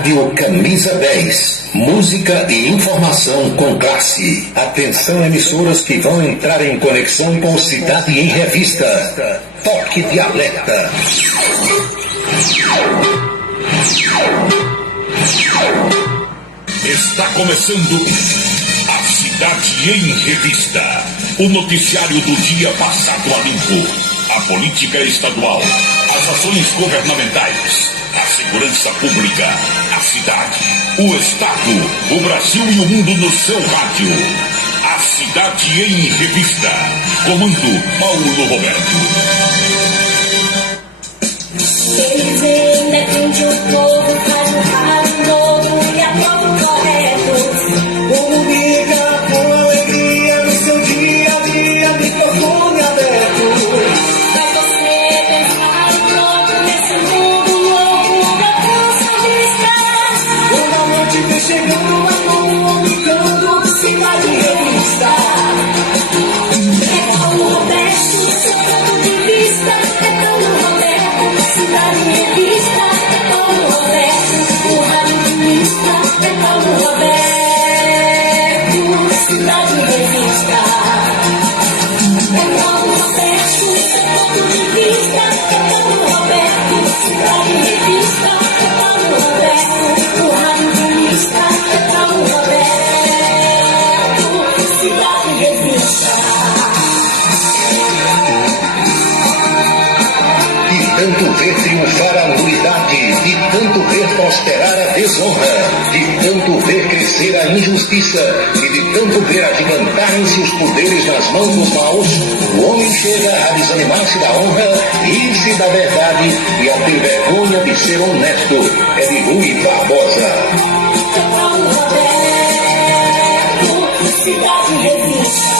Rádio Camisa 10. Música e informação com classe. Atenção, emissoras que vão entrar em conexão com Cidade em Revista. Toque de alerta. Está começando a Cidade em Revista. O noticiário do dia passado a limpo. A política estadual, as ações governamentais, a segurança pública, a cidade, o estado, o Brasil e o mundo no seu rádio. A Cidade em Revista. Comando Paulo Roberto. Eles ainda defendem o povo, faz um rádio novo e a modo correto. Comunica com alegria no seu dia a dia, microfone aberto. Pra você pensar um pouco nesse mundo louco da nossa vista. Uma noite vem chegando, a comunicando, Cidade em Revista. É Paulo Roberto, seu ponto de vista. É Paulo Roberto, Cidade em Revista. É Paulo Roberto, o radialista. É Paulo Roberto, Cidade em Revista. É Paulo Roberto, seu ponto de vista. É Paulo Roberto, Cidade em Revista. É Paulo Roberto, o radialista. É Paulo Roberto, Cidade em Revista. De tanto ver triunfar a unidade, de tanto ver prosperar a desonra, de tanto ver crescer a injustiça e de tanto ver agigantarem-se os poderes nas mãos dos maus, o homem chega a desanimar-se da honra, rir-se da verdade e a ter vergonha de ser honesto. É de Rui Barbosa. É Paulo Roberto, Cidade em Revista.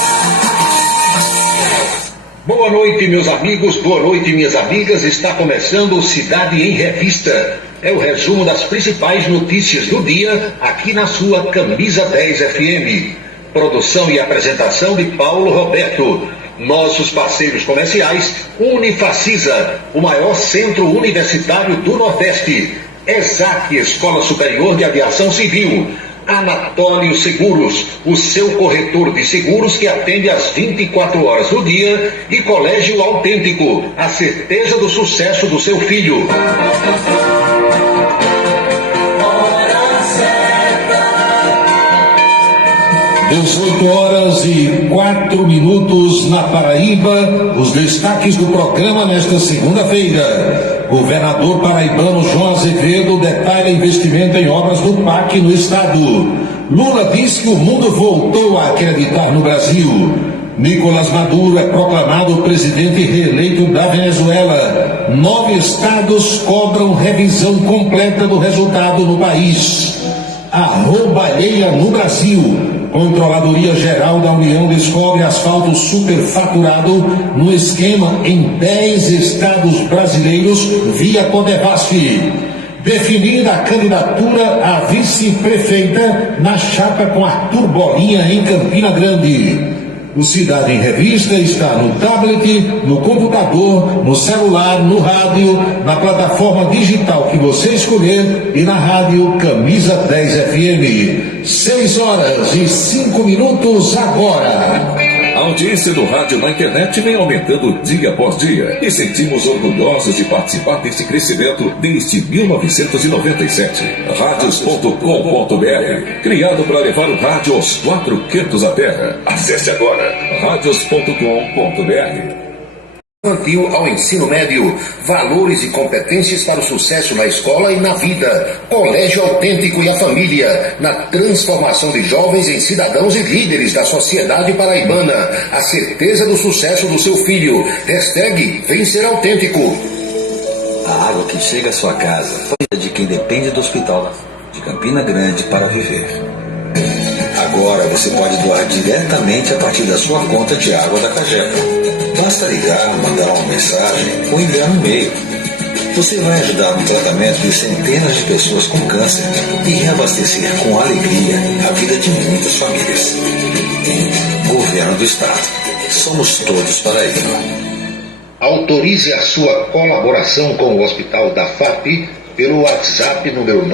Boa noite, meus amigos, boa noite, minhas amigas. Está começando o Cidade em Revista. É o resumo das principais notícias do dia aqui na sua Camisa 10 FM. Produção e apresentação de Paulo Roberto. Nossos parceiros comerciais, Unifacisa, o maior centro universitário do Nordeste. ESAC, Escola Superior de Aviação Civil. Anatólio Seguros, o seu corretor de seguros que atende às 24 horas do dia, e Colégio Autêntico, a certeza do sucesso do seu filho. 18h04 na Paraíba. Os destaques do programa nesta segunda-feira. Governador paraibano João Azevedo detalha investimento em obras do PAC no estado. Lula diz que o mundo voltou a acreditar no Brasil. Nicolás Maduro é proclamado presidente reeleito da Venezuela. 9 estados cobram revisão completa do resultado no país. A roubalheira no Brasil. Controladoria Geral da União descobre asfalto superfaturado no esquema em 10 estados brasileiros via Codevasf. Definida a candidatura a vice-prefeita na chapa com Arthur Bolinha em Campina Grande. O Cidade em Revista está no tablet, no computador, no celular, no rádio, na plataforma digital que você escolher e na rádio Camisa 10 FM. 6h05 agora. A audiência do rádio na internet vem aumentando dia após dia e sentimos orgulhosos de participar deste crescimento desde 1997. Radios.com.br, criado para levar o rádio aos 4 cantos da terra. Acesse agora radios.com.br. Infantil ao ensino médio, valores e competências para o sucesso na escola e na vida. Colégio Autêntico e a família, na transformação de jovens em cidadãos e líderes da sociedade paraibana. A certeza do sucesso do seu filho. Hashtag Vem Ser Autêntico. A água que chega à sua casa é de quem depende do hospital de Campina Grande para viver. Agora você pode doar diretamente a partir da sua conta de água da Cagepa. Basta ligar, mandar uma mensagem ou enviar um e-mail. Você vai ajudar no tratamento de centenas de pessoas com câncer e reabastecer com alegria a vida de muitas famílias. Governo do Estado. Somos todos Paraíba. Autorize a sua colaboração com o Hospital da FAP pelo WhatsApp número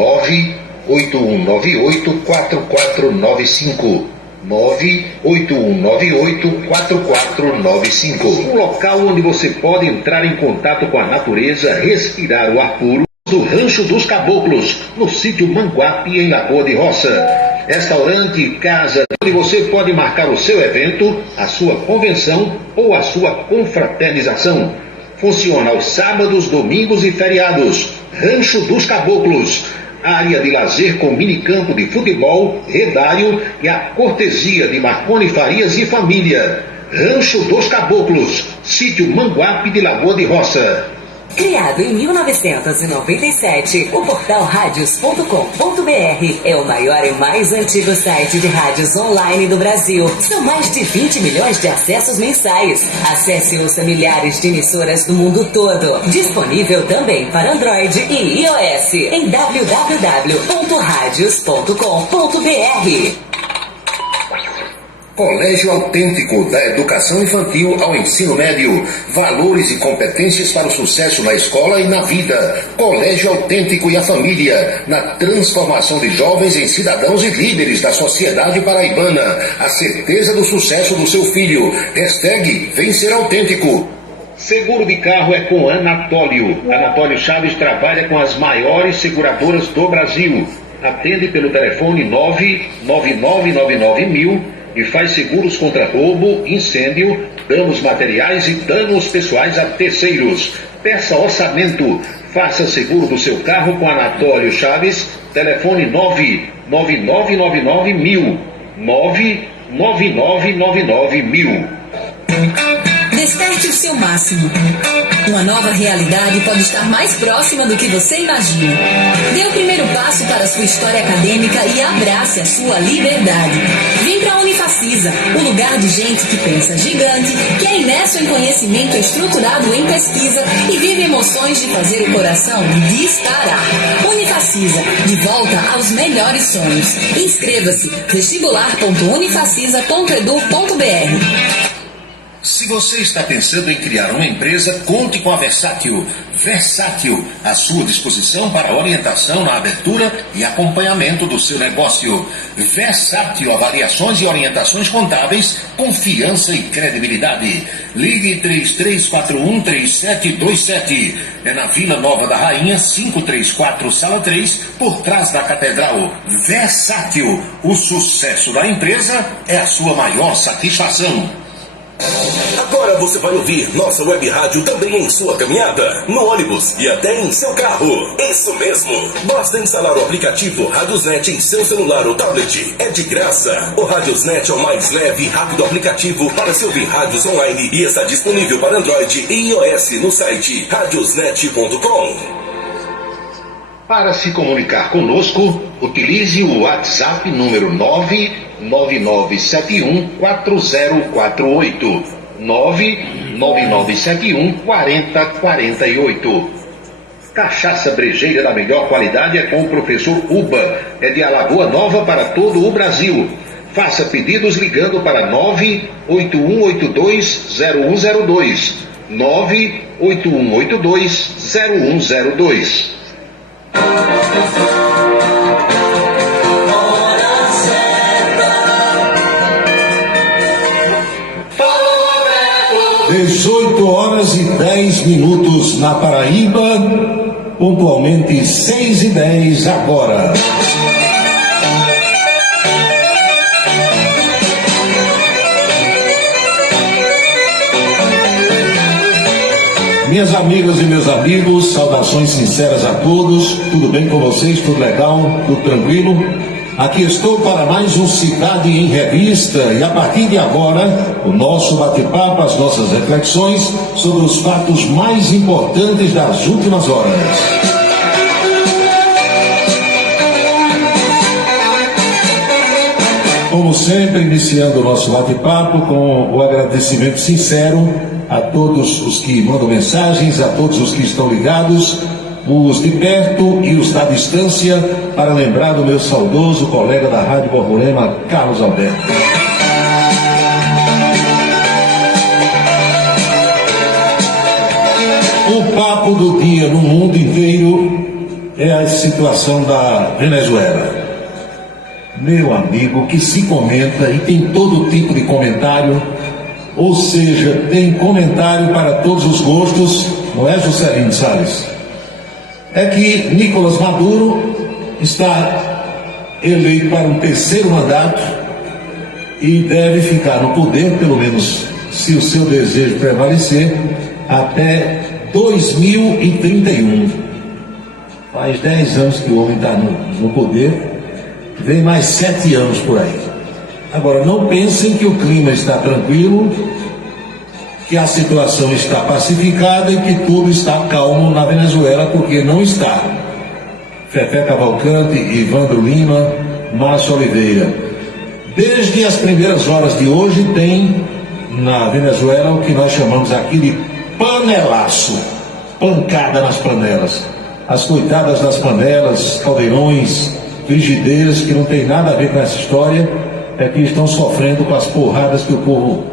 98198-4495. 98198-4495. Um local onde você pode entrar em contato com a natureza, respirar o ar puro, do Rancho dos Caboclos, no sítio Manguape, em Lagoa de Roça. Restaurante, casa, onde você pode marcar o seu evento, a sua convenção ou a sua confraternização. Funciona aos sábados, domingos e feriados. Rancho dos Caboclos. Área de lazer com minicampo de futebol, redário e a cortesia de Marconi Farias e família. Rancho dos Caboclos, sítio Manguape de Lagoa de Roça. Criado em 1997, o portal radios.com.br é o maior e mais antigo site de rádios online do Brasil. São mais de 20 milhões de acessos mensais. Acesse e ouça milhares de emissoras do mundo todo. Disponível também para Android e iOS em www.radios.com.br. Colégio Autêntico, da educação infantil ao ensino médio. Valores e competências para o sucesso na escola e na vida. Colégio Autêntico e a família, na transformação de jovens em cidadãos e líderes da sociedade paraibana. A certeza do sucesso do seu filho. Hashtag Vem Ser Autêntico. Seguro de carro é com Anatólio. Anatólio Chaves trabalha com as maiores seguradoras do Brasil. Atende pelo telefone 99999.000 e faz seguros contra roubo, incêndio, danos materiais e danos pessoais a terceiros. Peça orçamento. Faça seguro do seu carro com Anatólio Chaves. Telefone 99999.000. 99999.000. Desperte o seu máximo. Uma nova realidade pode estar mais próxima do que você imagina. Dê o primeiro passo para a sua história acadêmica e abrace a sua liberdade. Vem para a Unifacisa, o lugar de gente que pensa gigante, que é imerso em conhecimento estruturado em pesquisa e vive emoções de fazer o coração disparar. Unifacisa, de volta aos melhores sonhos. Inscreva-se, vestibular.unifacisa.edu.br. Se você está pensando em criar uma empresa, conte com a Versátil. Versátil, à sua disposição para orientação na abertura e acompanhamento do seu negócio. Versátil, avaliações e orientações contábeis, confiança e credibilidade. Ligue 33413727. É na Vila Nova da Rainha, 534, Sala 3, por trás da Catedral. Versátil, o sucesso da empresa é a sua maior satisfação. Agora você vai ouvir nossa web rádio também em sua caminhada, no ônibus e até em seu carro. Isso mesmo! Basta instalar o aplicativo Radiosnet em seu celular ou tablet. É de graça. O Radiosnet é o mais leve e rápido aplicativo para se ouvir rádios online e está disponível para Android e iOS no site radiosnet.com. Para se comunicar conosco, utilize o WhatsApp número 999714048. 999714048. Cachaça brejeira da melhor qualidade é com o professor Uba. É de Alagoa Nova para todo o Brasil. Faça pedidos ligando para 981820102. 981820102. Hora certa. 18 horas e 10 minutos na Paraíba, pontualmente 6h10 agora. Minhas amigas e meus amigos, saudações sinceras a todos. Tudo bem com vocês? Tudo legal? Tudo tranquilo? Aqui estou para mais um Cidade em Revista e a partir de agora o nosso bate-papo, as nossas reflexões sobre os fatos mais importantes das últimas horas. Como sempre, iniciando o nosso bate-papo com o agradecimento sincero a todos os que mandam mensagens, a todos os que estão ligados, os de perto e os da distância, para lembrar do meu saudoso colega da Rádio Borborema, Carlos Alberto. O papo do dia no mundo inteiro é a situação da Venezuela. Meu amigo, que se comenta e tem todo tipo de comentário, ou seja, tem comentário para todos os gostos, não é, Juscelino Salles? É que Nicolás Maduro está eleito para um terceiro mandato e deve ficar no poder, pelo menos se o seu desejo prevalecer, até 2031. Faz 10 anos que o homem está no poder, vem mais 7 anos por aí. Agora, não pensem que o clima está tranquilo, que a situação está pacificada e que tudo está calmo na Venezuela, porque não está. Fefé Cavalcante, Ivandro Lima, Márcio Oliveira. Desde as primeiras horas de hoje tem na Venezuela o que nós chamamos aqui de panelaço, pancada nas panelas. As coitadas das panelas, caldeirões, frigideiras, que não tem nada a ver com essa história, é que estão sofrendo com as porradas que o povo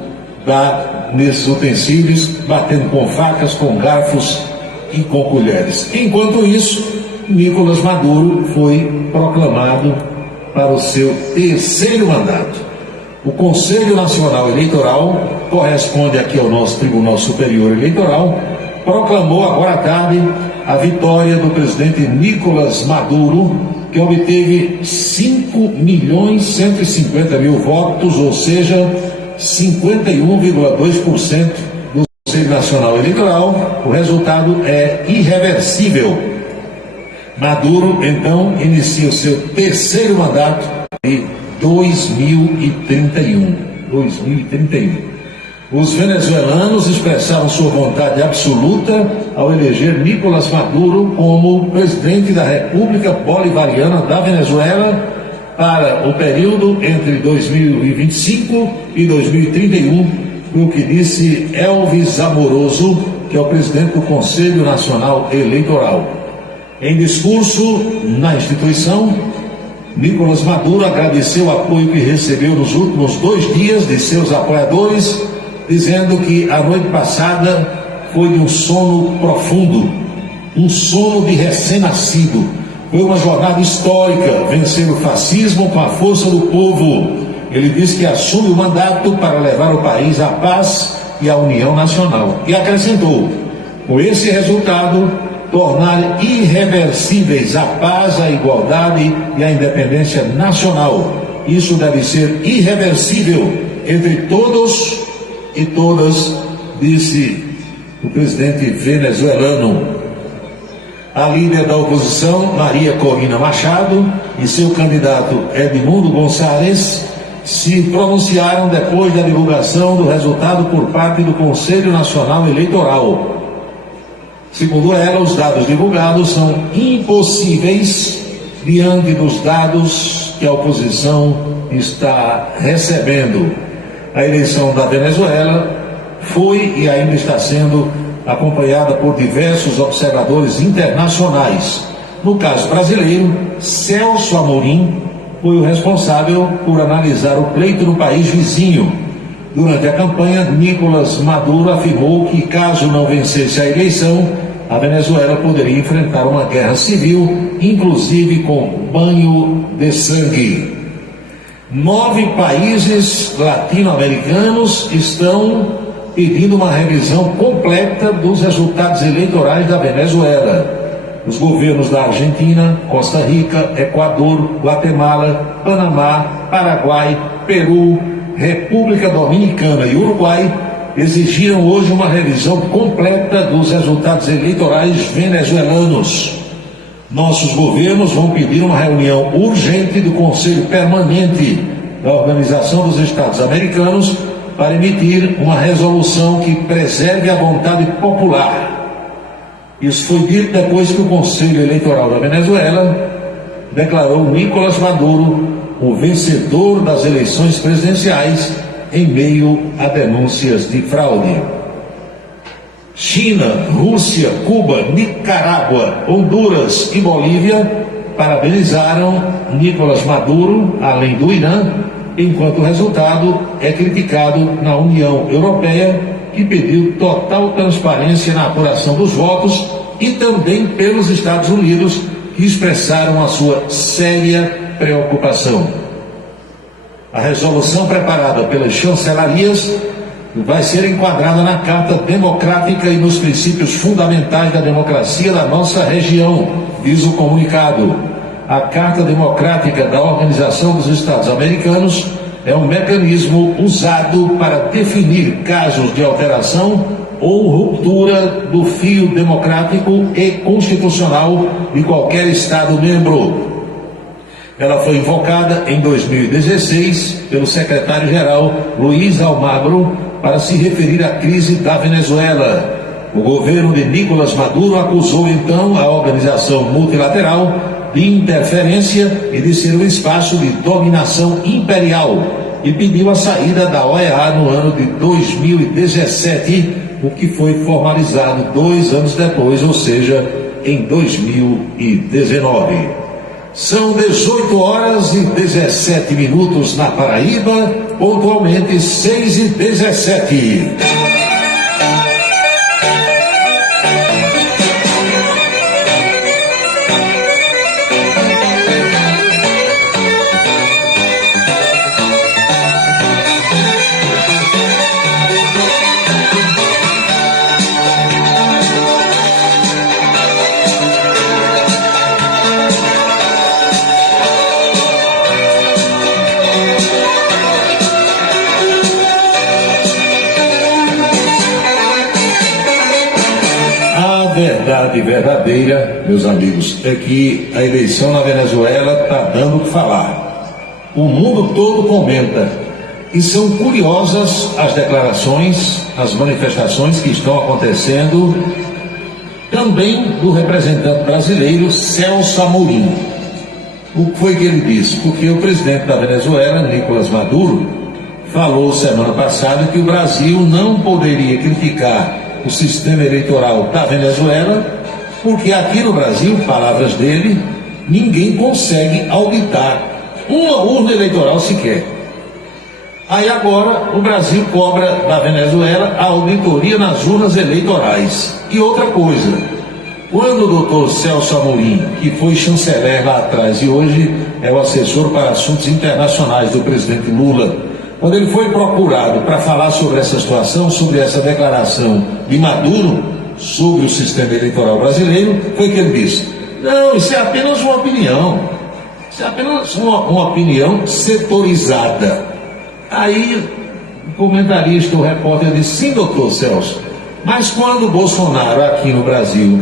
dá nesses utensílios, batendo com facas, com garfos e com colheres. Enquanto isso, Nicolás Maduro foi proclamado para o seu terceiro mandato. O Conselho Nacional Eleitoral, corresponde aqui ao nosso Tribunal Superior Eleitoral, proclamou agora à tarde a vitória do presidente Nicolás Maduro, que obteve 5.150.000 votos, ou seja, 51,2% do Conselho Nacional Eleitoral. O resultado é irreversível. Maduro, então, inicia o seu terceiro mandato em 2031. Os venezuelanos expressaram sua vontade absoluta ao eleger Nicolás Maduro como presidente da República Bolivariana da Venezuela para o período entre 2025 e 2031, o que disse Elvis Amoroso, que é o presidente do Conselho Nacional Eleitoral. Em discurso na instituição, Nicolás Maduro agradeceu o apoio que recebeu nos últimos 2 dias de seus apoiadores, dizendo que a noite passada foi de um sono profundo, um sono de recém-nascido. Foi uma jornada histórica, vencer o fascismo com a força do povo. Ele disse que assume o mandato para levar o país à paz e à união nacional. E acrescentou, com esse resultado, tornar irreversíveis a paz, a igualdade e a independência nacional. Isso deve ser irreversível entre todos e todas, disse o presidente venezuelano. A líder da oposição, Maria Corina Machado, e seu candidato Edmundo Gonçalves se pronunciaram depois da divulgação do resultado por parte do Conselho Nacional Eleitoral. Segundo ela, os dados divulgados são impossíveis diante dos dados que a oposição está recebendo. A eleição da Venezuela foi e ainda está sendo acompanhada por diversos observadores internacionais. No caso brasileiro, Celso Amorim foi o responsável por analisar o pleito no país vizinho. Durante a campanha, Nicolás Maduro afirmou que, caso não vencesse a eleição, a Venezuela poderia enfrentar uma guerra civil, inclusive com banho de sangue. 9 países latino-americanos estão pedindo uma revisão completa dos resultados eleitorais da Venezuela. Os governos da Argentina, Costa Rica, Equador, Guatemala, Panamá, Paraguai, Peru, República Dominicana e Uruguai exigiram hoje uma revisão completa dos resultados eleitorais venezuelanos. Nossos governos vão pedir uma reunião urgente do Conselho Permanente da Organização dos Estados Americanos para emitir uma resolução que preserve a vontade popular. Isso foi dito depois que o Conselho Eleitoral da Venezuela declarou Nicolás Maduro o vencedor das eleições presidenciais em meio a denúncias de fraude. China, Rússia, Cuba, Nicarágua, Honduras e Bolívia parabenizaram Nicolás Maduro, além do Irã, enquanto o resultado é criticado na União Europeia, que pediu total transparência na apuração dos votos, e também pelos Estados Unidos, que expressaram a sua séria preocupação. A resolução preparada pelas chancelarias vai ser enquadrada na Carta Democrática e nos princípios fundamentais da democracia da nossa região, diz o comunicado. A Carta Democrática da Organização dos Estados Americanos é um mecanismo usado para definir casos de alteração ou ruptura do fio democrático e constitucional de qualquer Estado membro. Ela foi invocada em 2016 pelo secretário-geral Luiz Almagro para se referir à crise da Venezuela. O governo de Nicolás Maduro acusou então a organização multilateral de interferência e de ser um espaço de dominação imperial e pediu a saída da OEA no ano de 2017, o que foi formalizado 2 anos depois, ou seja, em 2019. São 18 horas e 17 minutos na Paraíba, pontualmente 6h17. verdade verdadeira, meus amigos, é que a eleição na Venezuela está dando o que falar. O mundo todo comenta. E são curiosas as declarações, as manifestações que estão acontecendo também do representante brasileiro Celso Amorim. O que foi que ele disse? Porque o presidente da Venezuela, Nicolás Maduro, falou semana passada que o Brasil não poderia criticar o sistema eleitoral da Venezuela, porque aqui no Brasil, palavras dele, ninguém consegue auditar uma urna eleitoral sequer. Aí agora o Brasil cobra da Venezuela a auditoria nas urnas eleitorais. E outra coisa, quando o doutor Celso Amorim, que foi chanceler lá atrás e hoje é o assessor para assuntos internacionais do presidente Lula, quando ele foi procurado para falar sobre essa situação, sobre essa declaração de Maduro sobre o sistema eleitoral brasileiro, foi que ele disse: não, isso é apenas uma opinião, isso é apenas uma opinião setorizada. Aí o comentarista, o repórter disse: sim, doutor Celso, mas quando o Bolsonaro aqui no Brasil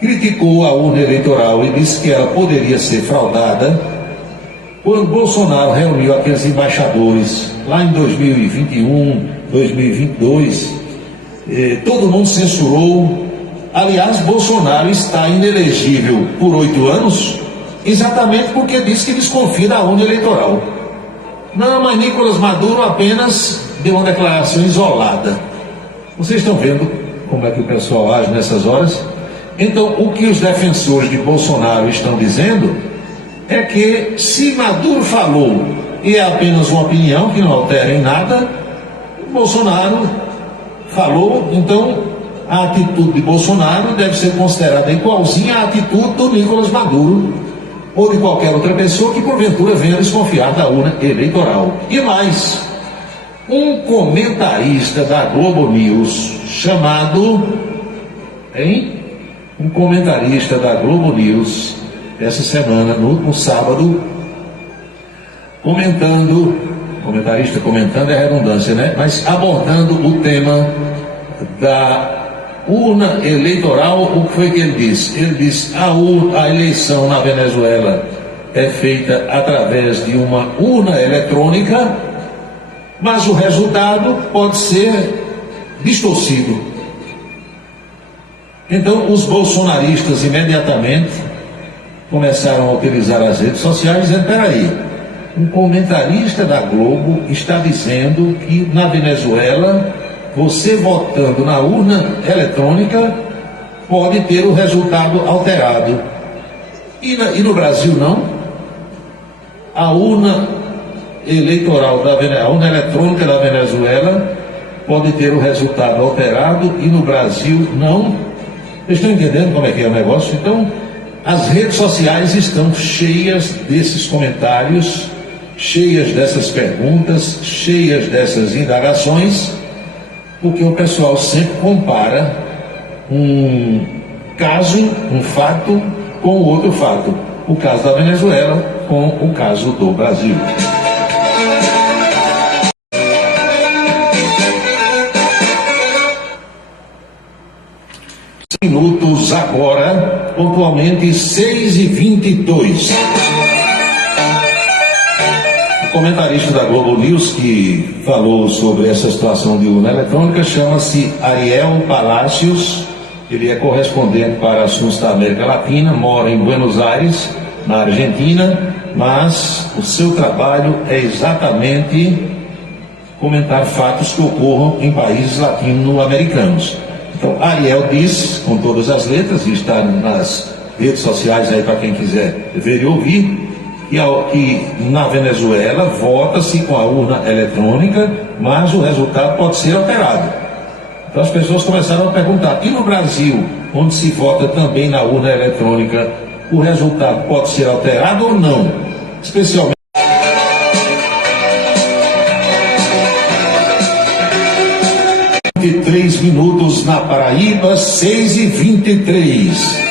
criticou a urna eleitoral e disse que ela poderia ser fraudada, quando Bolsonaro reuniu aqueles embaixadores lá em 2021, 2022, todo mundo censurou. Aliás, Bolsonaro está inelegível por 8 anos exatamente porque disse que desconfia da urna eleitoral. Não, mas Nicolás Maduro apenas deu uma declaração isolada. Vocês estão vendo como é que o pessoal age nessas horas? Então, o que os defensores de Bolsonaro estão dizendo é que se Maduro falou e é apenas uma opinião que não altera em nada, Bolsonaro falou, então a atitude de Bolsonaro deve ser considerada igualzinha à atitude do Nicolás Maduro ou de qualquer outra pessoa que porventura venha desconfiar da urna eleitoral. E mais, um comentarista da Globo News chamado, um comentarista da Globo News essa semana, no último sábado, comentarista comentando é redundância, né? Mas abordando o tema da urna eleitoral, o que foi que ele disse? Ele disse: a eleição na Venezuela é feita através de uma urna eletrônica, mas o resultado pode ser distorcido. Então, os bolsonaristas imediatamente começaram a utilizar as redes sociais dizendo: peraí, um comentarista da Globo está dizendo que na Venezuela, você votando na urna eletrônica pode ter o resultado alterado. E no Brasil não? A urna eleitoral a urna eletrônica da Venezuela pode ter o resultado alterado e no Brasil não? Vocês estão entendendo como é que é o negócio? Então, As redes sociais estão cheias desses comentários, cheias dessas perguntas, cheias dessas indagações, porque o pessoal sempre compara um caso, um fato, com outro fato. O caso da Venezuela com o caso do Brasil. Minutos agora, pontualmente 6h22. O comentarista da Globo News que falou sobre essa situação de urna eletrônica chama-se Ariel Palacios. Ele é correspondente para assuntos da América Latina, mora em Buenos Aires, na Argentina, mas o seu trabalho é exatamente comentar fatos que ocorram em países latino-americanos. Então, Ariel diz, com todas as letras, e está nas redes sociais aí para quem quiser ver e ouvir, que na Venezuela vota-se com a urna eletrônica, mas o resultado pode ser alterado. Então as pessoas começaram a perguntar, e no Brasil, onde se vota também na urna eletrônica, o resultado pode ser alterado ou não? Especialmente 23 minutos na Paraíba, 6h23.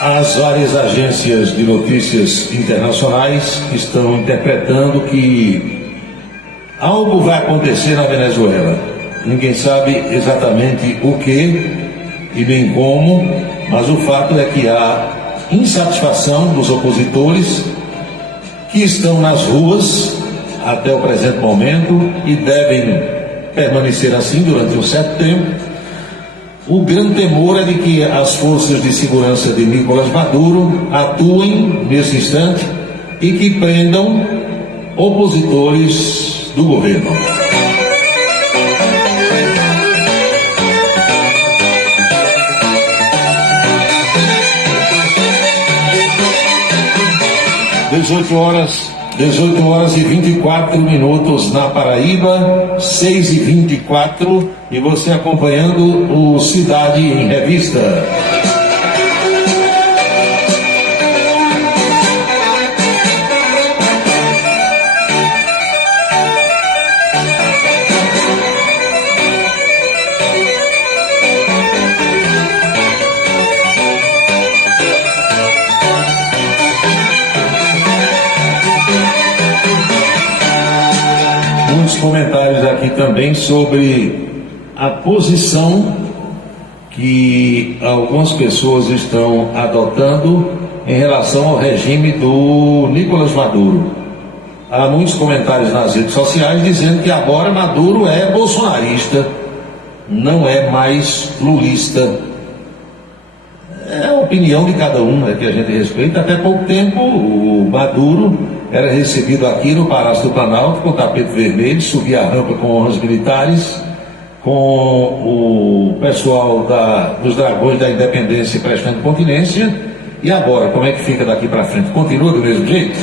As várias agências de notícias internacionais estão interpretando que algo vai acontecer na Venezuela. Ninguém sabe exatamente o que e nem como, mas o fato é que há insatisfação dos opositores que estão nas ruas até o presente momento e devem permanecer assim durante um certo tempo. O grande temor é de que as forças de segurança de Nicolás Maduro atuem nesse instante e que prendam opositores do governo. Dezoito horas e 24 minutos na Paraíba, 6h24, e você acompanhando o Cidade em Revista. Comentários aqui também sobre a posição que algumas pessoas estão adotando em relação ao regime do Nicolás Maduro. Há muitos comentários nas redes sociais dizendo que agora Maduro é bolsonarista, não é mais lulista. É a opinião de cada um, que a gente respeita. Até pouco tempo o Maduro era recebido aqui no Palácio do Planalto com tapete vermelho, subia a rampa com honras militares, com o pessoal dos Dragões da Independência prestando continência. E agora, como é que fica daqui para frente? Continua do mesmo jeito?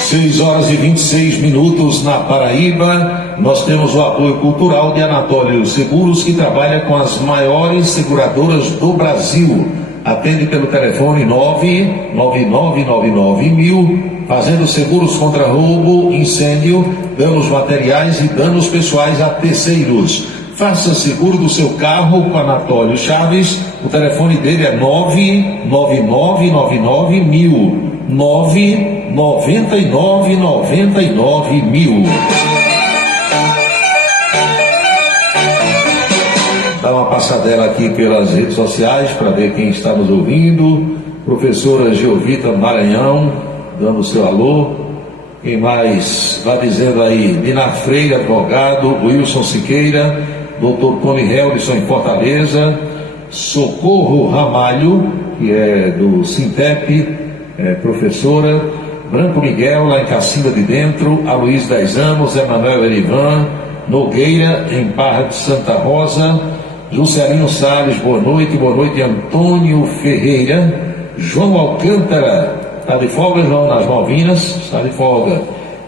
Seis horas e 26 minutos na Paraíba. Nós temos o apoio cultural de Anatólio Seguros, que trabalha com as maiores seguradoras do Brasil. Atende pelo telefone 99999.000, fazendo seguros contra roubo, incêndio, danos materiais e danos pessoais a terceiros. Faça seguro do seu carro com Anatólio Chaves. O telefone dele é 99999.000. 99999.000. Dá uma passadela aqui pelas redes sociais para ver quem está nos ouvindo. Professora Geovita Maranhão, dando o seu alô. Quem mais? Vai dizendo aí, Dinar Freire, advogado, Wilson Siqueira, Dr. Tony Helison em Fortaleza, Socorro Ramalho, que é do Sintep, professora, Branco Miguel, lá em Cacimba de Dentro, Aloysio 10 anos, Emanuel Erivan, Nogueira, em Barra de Santa Rosa, Juscelino Salles, boa noite, Antônio Ferreira, João Alcântara, está de folga, João, nas Malvinas, está de folga.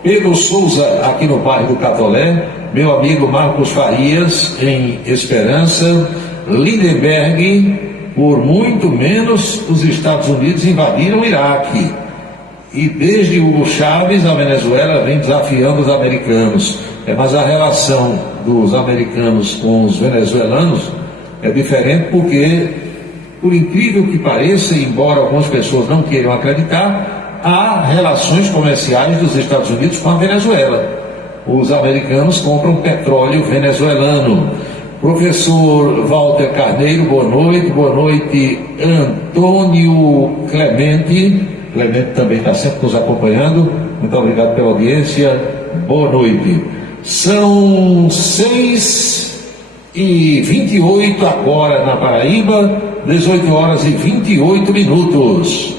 Pedro Souza, aqui no bairro do Catolé, meu amigo Marcos Farias, em Esperança, Lindenberg, por muito menos os Estados Unidos invadiram o Iraque. E desde Hugo Chávez, a Venezuela vem desafiando os americanos. Mas a relação dos americanos com os venezuelanos é diferente porque, por incrível que pareça, embora algumas pessoas não queiram acreditar, há relações comerciais dos Estados Unidos com a Venezuela. Os americanos compram petróleo venezuelano. Professor Walter Carneiro, boa noite, Antônio Clemente também está sempre nos acompanhando, muito obrigado pela audiência, boa noite. São 6h28 agora na Paraíba, 18h28.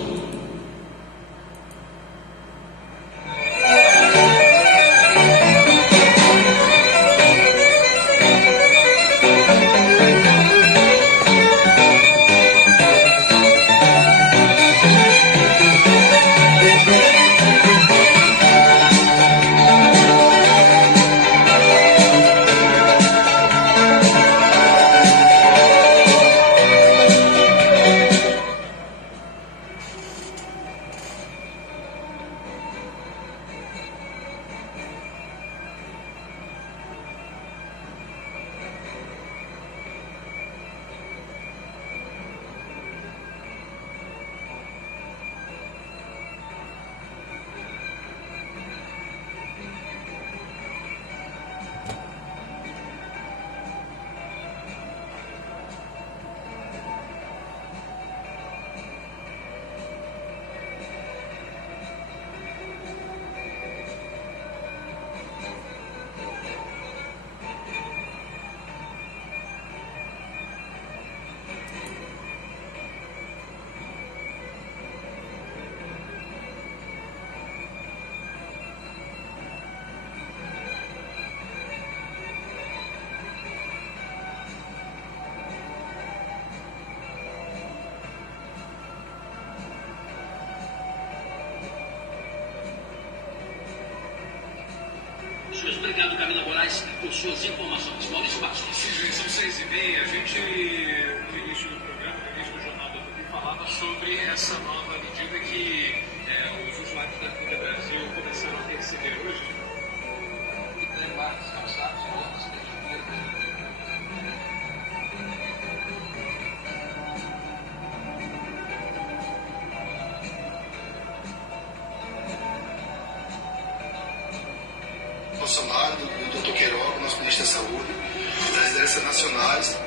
Obrigado, Camila Moraes, por suas informações. Maurício Bastos. Sim, são 6h30. A gente, no início do programa, no início do Jornal da Tupi, falava sobre essa nova medida que os usuários da Tupi Brasil começaram a receber hoje. E levar descansados todos da Bolsonaro, do Dr. Queiroga, nosso ministro da Saúde, das lideranças nacionais.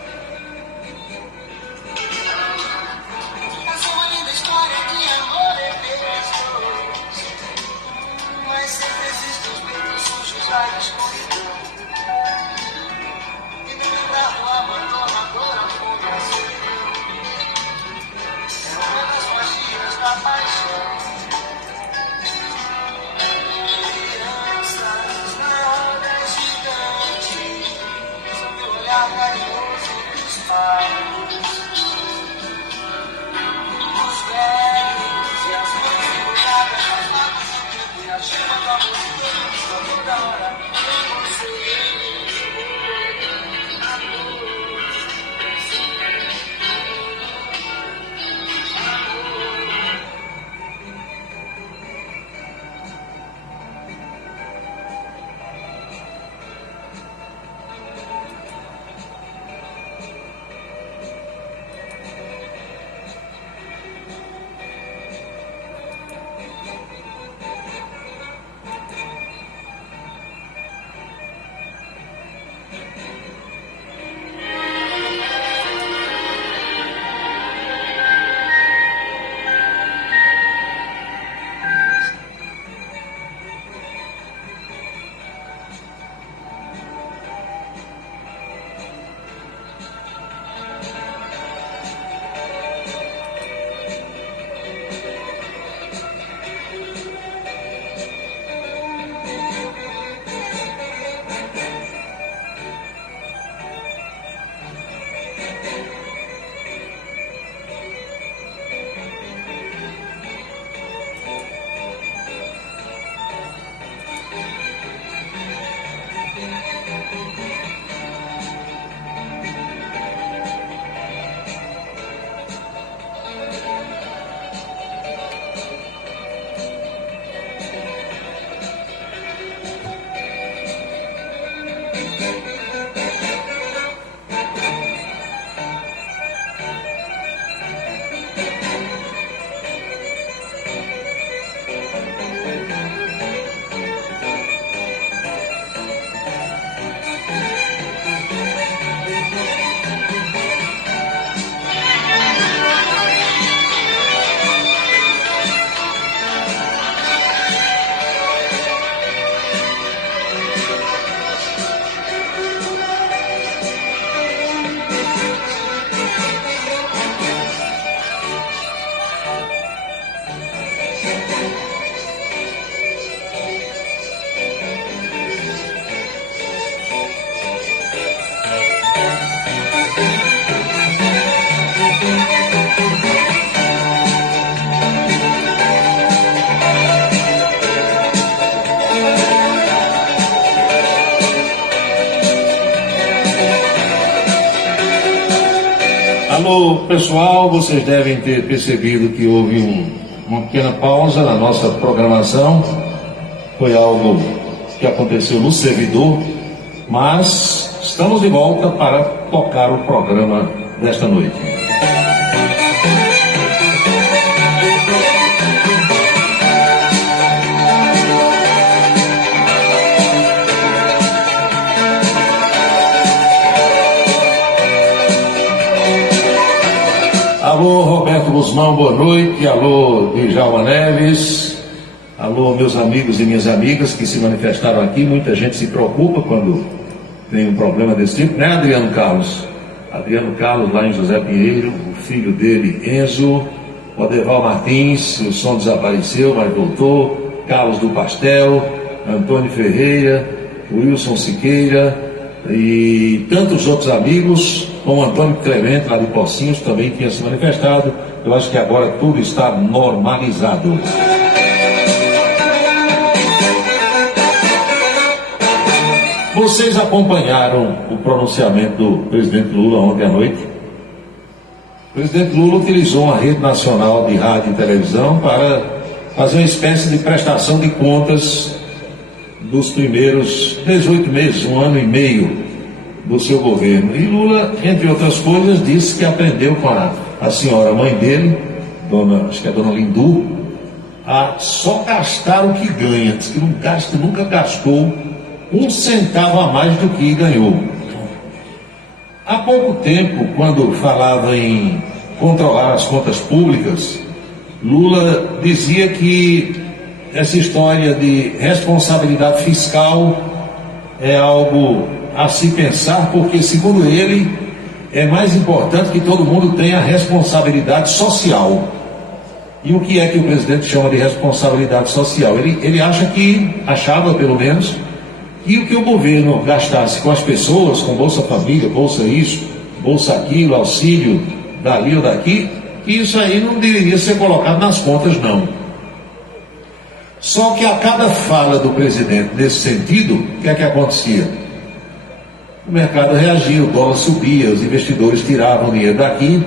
Alô, pessoal, vocês devem ter percebido que houve uma pequena pausa na nossa programação. Foi algo que aconteceu no servidor, mas estamos de volta para tocar o programa desta noite. Alô, Roberto Guzmão, boa noite. Alô, Djalma Neves. Alô, meus amigos e minhas amigas que se manifestaram aqui. Muita gente se preocupa quando tem um problema desse tipo, né, Adriano Carlos? Adriano Carlos, lá em José Pinheiro, o filho dele, Enzo, o Adeval Martins, o som desapareceu, mas voltou, Carlos do Pastel, Antônio Ferreira, Wilson Siqueira e tantos outros amigos, como Antônio Clemente, lá de Pocinhos, também tinha se manifestado. Eu acho que agora tudo está normalizado. Vocês acompanharam o pronunciamento do presidente Lula ontem à noite? O presidente Lula utilizou uma rede nacional de rádio e televisão para fazer uma espécie de prestação de contas dos primeiros 18 meses, 1 ano e meio do seu governo. E Lula, entre outras coisas, disse que aprendeu com a senhora mãe dele, acho que é a dona Lindu, a só gastar o que ganha. Diz que nunca gastou 1 centavo a mais do que ganhou. Há pouco tempo, quando falava em controlar as contas públicas, Lula dizia que essa história de responsabilidade fiscal é algo a se pensar, porque, segundo ele, é mais importante que todo mundo tenha responsabilidade social. E o que é que o presidente chama de responsabilidade social? Ele achava pelo menos, que o que o governo gastasse com as pessoas, com Bolsa Família, Bolsa isso, Bolsa aquilo, auxílio dali ou daqui, que isso aí não deveria ser colocado nas contas, não. Só que a cada fala do presidente nesse sentido, o que é que acontecia? O mercado reagia, o dólar subia, os investidores tiravam dinheiro daqui.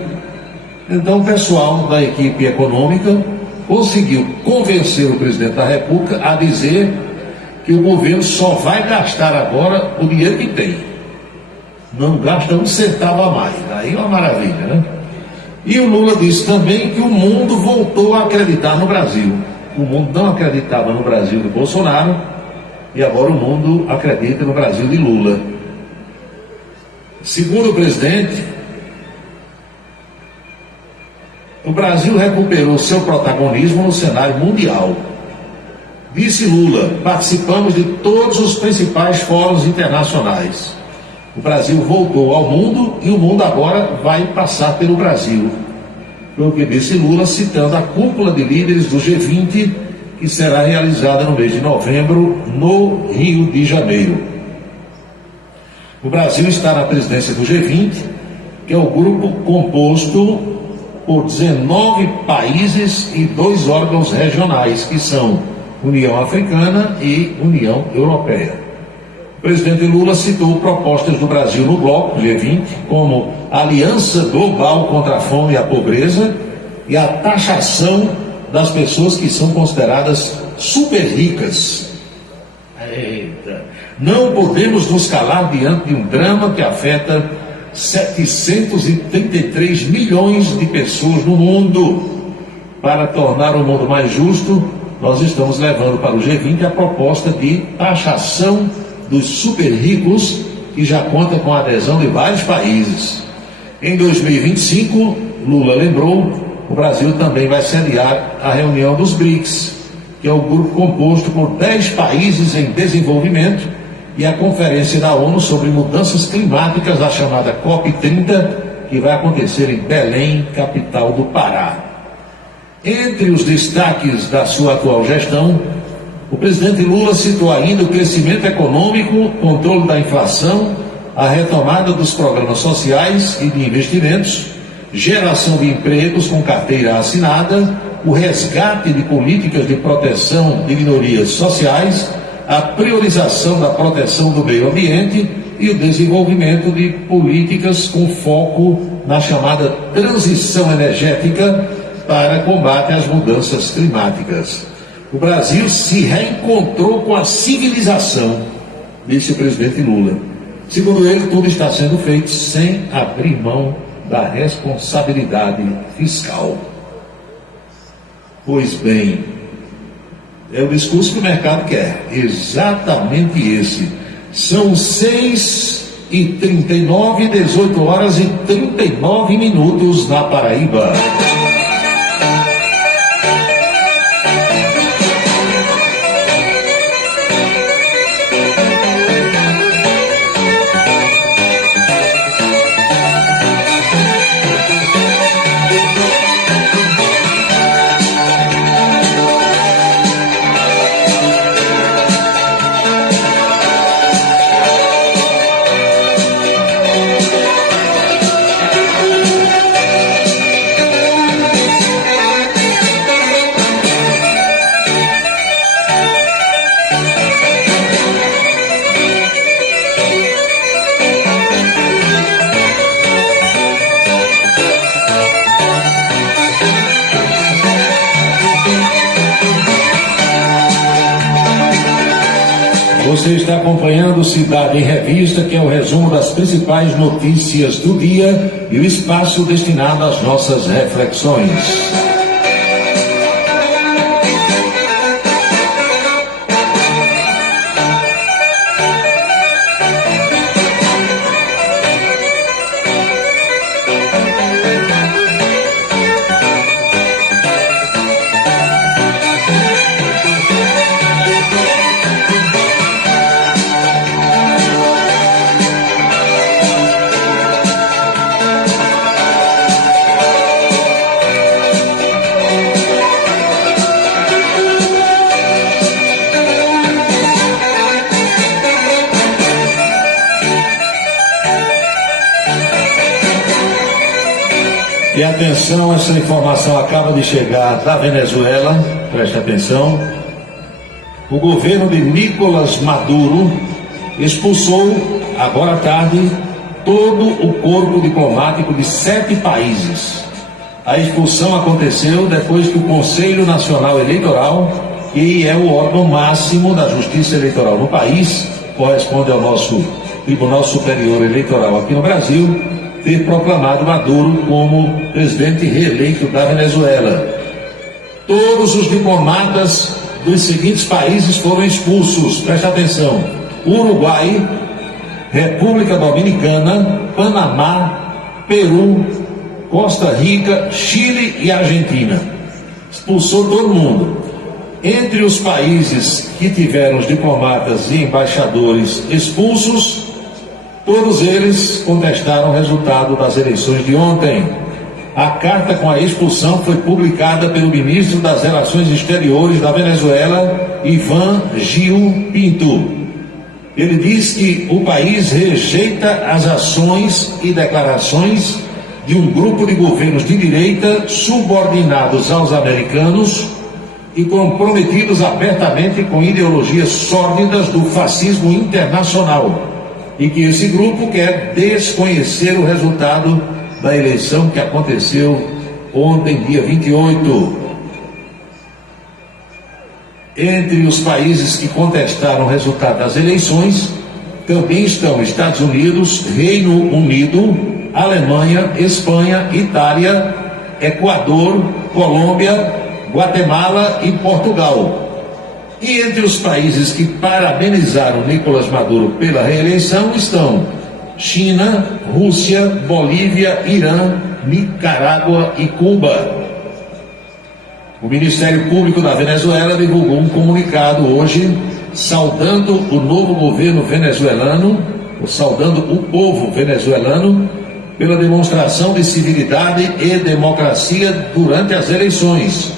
Então o pessoal da equipe econômica conseguiu convencer o presidente da República a dizer que o governo só vai gastar agora o dinheiro que tem. Não gasta 1 centavo a mais. Aí é uma maravilha, né? E o Lula disse também que o mundo voltou a acreditar no Brasil. O mundo não acreditava no Brasil de Bolsonaro e agora o mundo acredita no Brasil de Lula. Segundo o presidente, o Brasil recuperou seu protagonismo no cenário mundial. Disse Lula, participamos de todos os principais fóruns internacionais. O Brasil voltou ao mundo e o mundo agora vai passar pelo Brasil. Foi o que disse Lula, citando a cúpula de líderes do G20, que será realizada no mês de novembro, no Rio de Janeiro. O Brasil está na presidência do G20, que é o grupo composto por 19 países e 2 órgãos regionais, que são União Africana e União Europeia. O presidente Lula citou propostas do Brasil no bloco G20, como a Aliança Global contra a Fome e a Pobreza e a taxação das pessoas que são consideradas super ricas. Eita. Não podemos nos calar diante de um drama que afeta 733 milhões de pessoas no mundo. Para tornar o mundo mais justo, nós estamos levando para o G20 a proposta de taxação dos super ricos, que já conta com a adesão de vários países. Em 2025, Lula lembrou, o Brasil também vai sediar a reunião dos BRICS, que é o grupo composto por 10 países em desenvolvimento, e a Conferência da ONU sobre Mudanças Climáticas, a chamada COP30, que vai acontecer em Belém, capital do Pará. Entre os destaques da sua atual gestão, o presidente Lula citou ainda o crescimento econômico, controle da inflação, a retomada dos programas sociais e de investimentos, geração de empregos com carteira assinada, o resgate de políticas de proteção de minorias sociais, a priorização da proteção do meio ambiente e o desenvolvimento de políticas com foco na chamada transição energética para combate às mudanças climáticas. O Brasil se reencontrou com a civilização, disse o presidente Lula. Segundo ele, tudo está sendo feito sem abrir mão da responsabilidade fiscal. Pois bem, é o discurso que o mercado quer, exatamente esse. São 6h39, 18 horas e 39 minutos na Paraíba. Você está acompanhando Cidade em Revista, que é o resumo das principais notícias do dia e o espaço destinado às nossas reflexões. E atenção, essa informação acaba de chegar da Venezuela, preste atenção. O governo de Nicolás Maduro expulsou, agora à tarde, todo o corpo diplomático de 7 países. A expulsão aconteceu depois que o Conselho Nacional Eleitoral, que é o órgão máximo da justiça eleitoral no país, corresponde ao nosso Tribunal Superior Eleitoral aqui no Brasil, ter proclamado Maduro como presidente reeleito da Venezuela. Todos os diplomatas dos seguintes países foram expulsos, preste atenção: Uruguai, República Dominicana, Panamá, Peru, Costa Rica, Chile e Argentina. Expulsou todo mundo. Entre os países que tiveram os diplomatas e embaixadores expulsos, todos eles contestaram o resultado das eleições de ontem. A carta com a expulsão foi publicada pelo ministro das Relações Exteriores da Venezuela, Iván Gil Pinto. Ele diz que o país rejeita as ações e declarações de um grupo de governos de direita subordinados aos americanos e comprometidos abertamente com ideologias sórdidas do fascismo internacional, e que esse grupo quer desconhecer o resultado da eleição que aconteceu ontem, dia 28. Entre os países que contestaram o resultado das eleições também estão Estados Unidos, Reino Unido, Alemanha, Espanha, Itália, Equador, Colômbia, Guatemala e Portugal. E entre os países que parabenizaram Nicolás Maduro pela reeleição estão China, Rússia, Bolívia, Irã, Nicarágua e Cuba. O Ministério Público da Venezuela divulgou um comunicado hoje saudando o novo governo venezuelano, saudando o povo venezuelano pela demonstração de civilidade e democracia durante as eleições.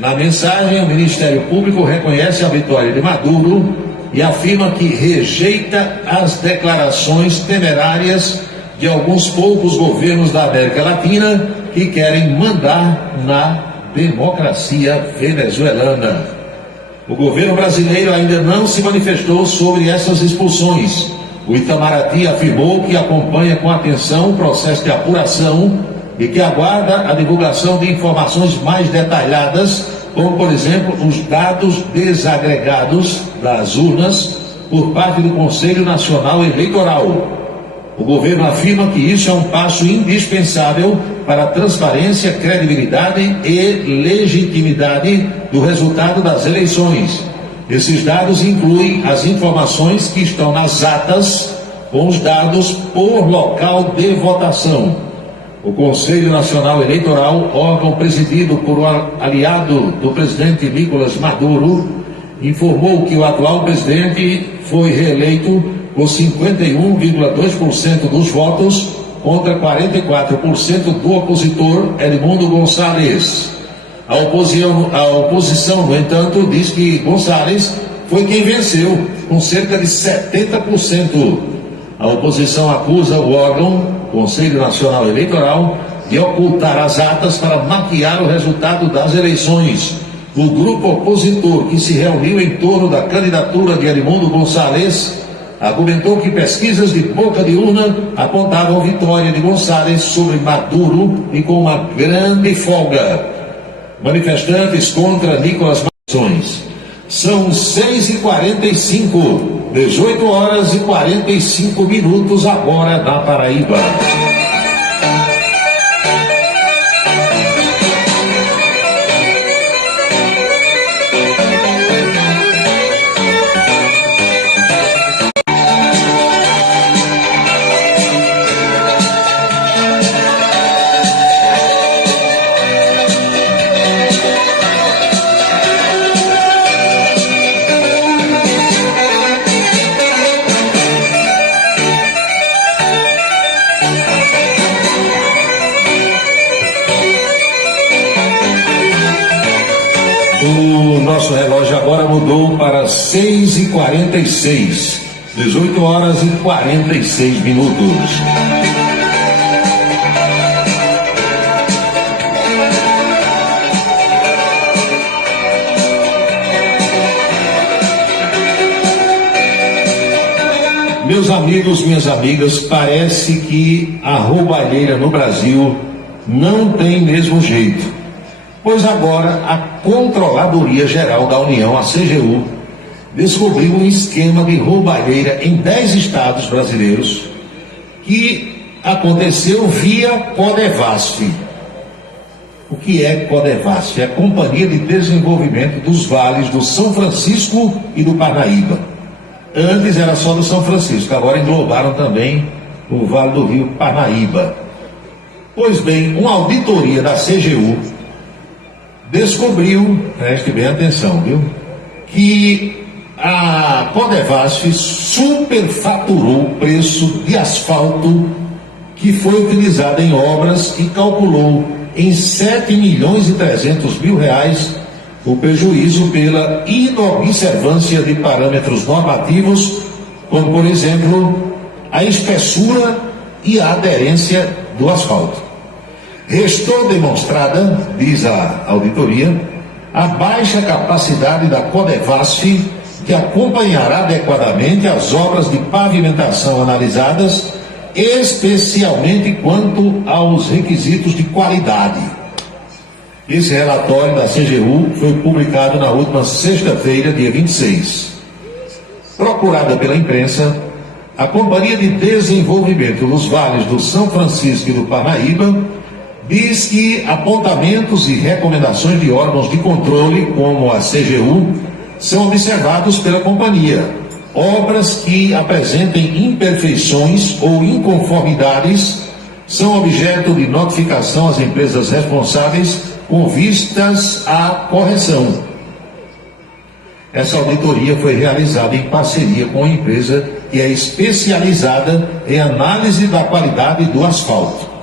Na mensagem, o Ministério Público reconhece a vitória de Maduro e afirma que rejeita as declarações temerárias de alguns poucos governos da América Latina que querem mandar na democracia venezuelana. O governo brasileiro ainda não se manifestou sobre essas expulsões. O Itamaraty afirmou que acompanha com atenção o processo de apuração e que aguarda a divulgação de informações mais detalhadas, como, por exemplo, os dados desagregados das urnas por parte do Conselho Nacional Eleitoral. O governo afirma que isso é um passo indispensável para a transparência, credibilidade e legitimidade do resultado das eleições. Esses dados incluem as informações que estão nas atas com os dados por local de votação. O Conselho Nacional Eleitoral, órgão presidido por um aliado do presidente Nicolás Maduro, informou que o atual presidente foi reeleito com 51,2% dos votos contra 44% do opositor Edmundo Gonçalves. A oposição, no entanto, diz que Gonçalves foi quem venceu, com cerca de 70%. A oposição acusa o órgão, Conselho Nacional Eleitoral, de ocultar as atas para maquiar o resultado das eleições. O grupo opositor que se reuniu em torno da candidatura de Edmundo Gonçalves argumentou que pesquisas de boca de urna apontavam vitória de Gonçalves sobre Maduro e com uma grande folga. Manifestantes contra Nicolás Maduro. São 6h45, 18 horas e 45 minutos agora na Paraíba. O nosso relógio agora mudou para 6h46, 18 horas e 46 minutos. Meus amigos, minhas amigas, parece que a roubalheira no Brasil não tem mesmo jeito. Pois agora a Controladoria Geral da União, a CGU, descobriu um esquema de roubalheira em 10 estados brasileiros que aconteceu via Codevasf. O que é Codevasf? É a Companhia de Desenvolvimento dos Vales do São Francisco e do Parnaíba. Antes era só do São Francisco, agora englobaram também o Vale do Rio Parnaíba. Pois bem, uma auditoria da CGU descobriu, preste bem atenção, viu, que a Codevasf superfaturou o preço de asfalto que foi utilizado em obras e calculou em 7.300.000 reais o prejuízo pela inobservância de parâmetros normativos, como, por exemplo, a espessura e a aderência do asfalto. Restou demonstrada, diz a auditoria, a baixa capacidade da Codevasf de acompanhar adequadamente as obras de pavimentação analisadas, especialmente quanto aos requisitos de qualidade. Esse relatório da CGU foi publicado na última sexta-feira, dia 26. Procurada pela imprensa, a Companhia de Desenvolvimento dos Vales do São Francisco e do Parnaíba diz que apontamentos e recomendações de órgãos de controle, como a CGU, são observados pela companhia. Obras que apresentem imperfeições ou inconformidades são objeto de notificação às empresas responsáveis com vistas à correção. Essa auditoria foi realizada em parceria com a empresa que é especializada em análise da qualidade do asfalto.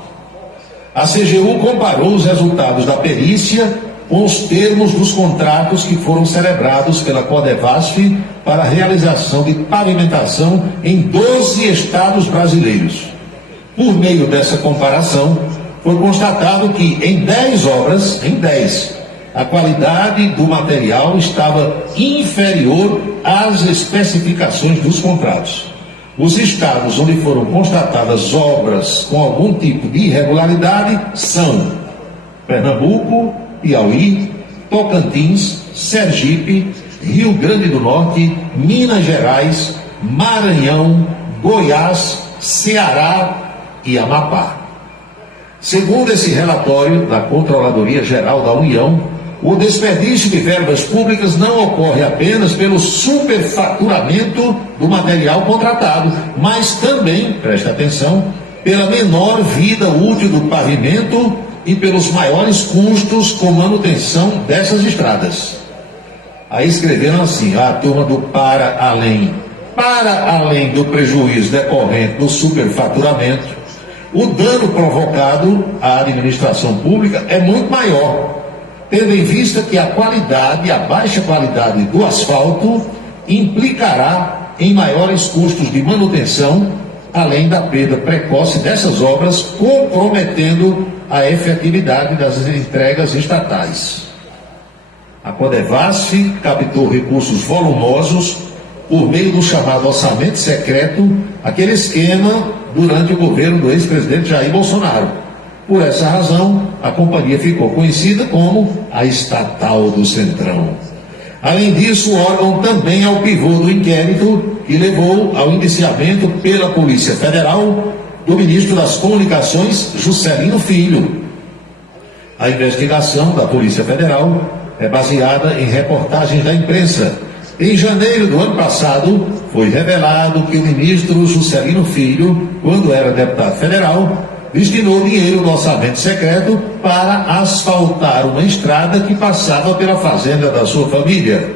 A CGU comparou os resultados da perícia com os termos dos contratos que foram celebrados pela Codevasf para a realização de pavimentação em 12 estados brasileiros. Por meio dessa comparação, foi constatado que em 10 obras, a qualidade do material estava inferior às especificações dos contratos. Os estados onde foram constatadas obras com algum tipo de irregularidade são Pernambuco, Piauí, Tocantins, Sergipe, Rio Grande do Norte, Minas Gerais, Maranhão, Goiás, Ceará e Amapá. Segundo esse relatório da Controladoria Geral da União, o desperdício de verbas públicas não ocorre apenas pelo superfaturamento do material contratado, mas também, presta atenção, pela menor vida útil do pavimento e pelos maiores custos com manutenção dessas estradas. Aí escreveram assim, a turma do para além do prejuízo decorrente do superfaturamento, o dano provocado à administração pública é muito maior, tendo em vista que a qualidade, a baixa qualidade do asfalto implicará em maiores custos de manutenção, além da perda precoce dessas obras, comprometendo a efetividade das entregas estatais. A Codevasf captou recursos volumosos por meio do chamado orçamento secreto, aquele esquema durante o governo do ex-presidente Jair Bolsonaro. Por essa razão, a companhia ficou conhecida como a Estatal do Centrão. Além disso, o órgão também é o pivô do inquérito que levou ao indiciamento pela Polícia Federal do ministro das Comunicações, Juscelino Filho. A investigação da Polícia Federal é baseada em reportagens da imprensa. Em janeiro do ano passado, foi revelado que o ministro Juscelino Filho, quando era deputado federal, destinou dinheiro do orçamento secreto para asfaltar uma estrada que passava pela fazenda da sua família.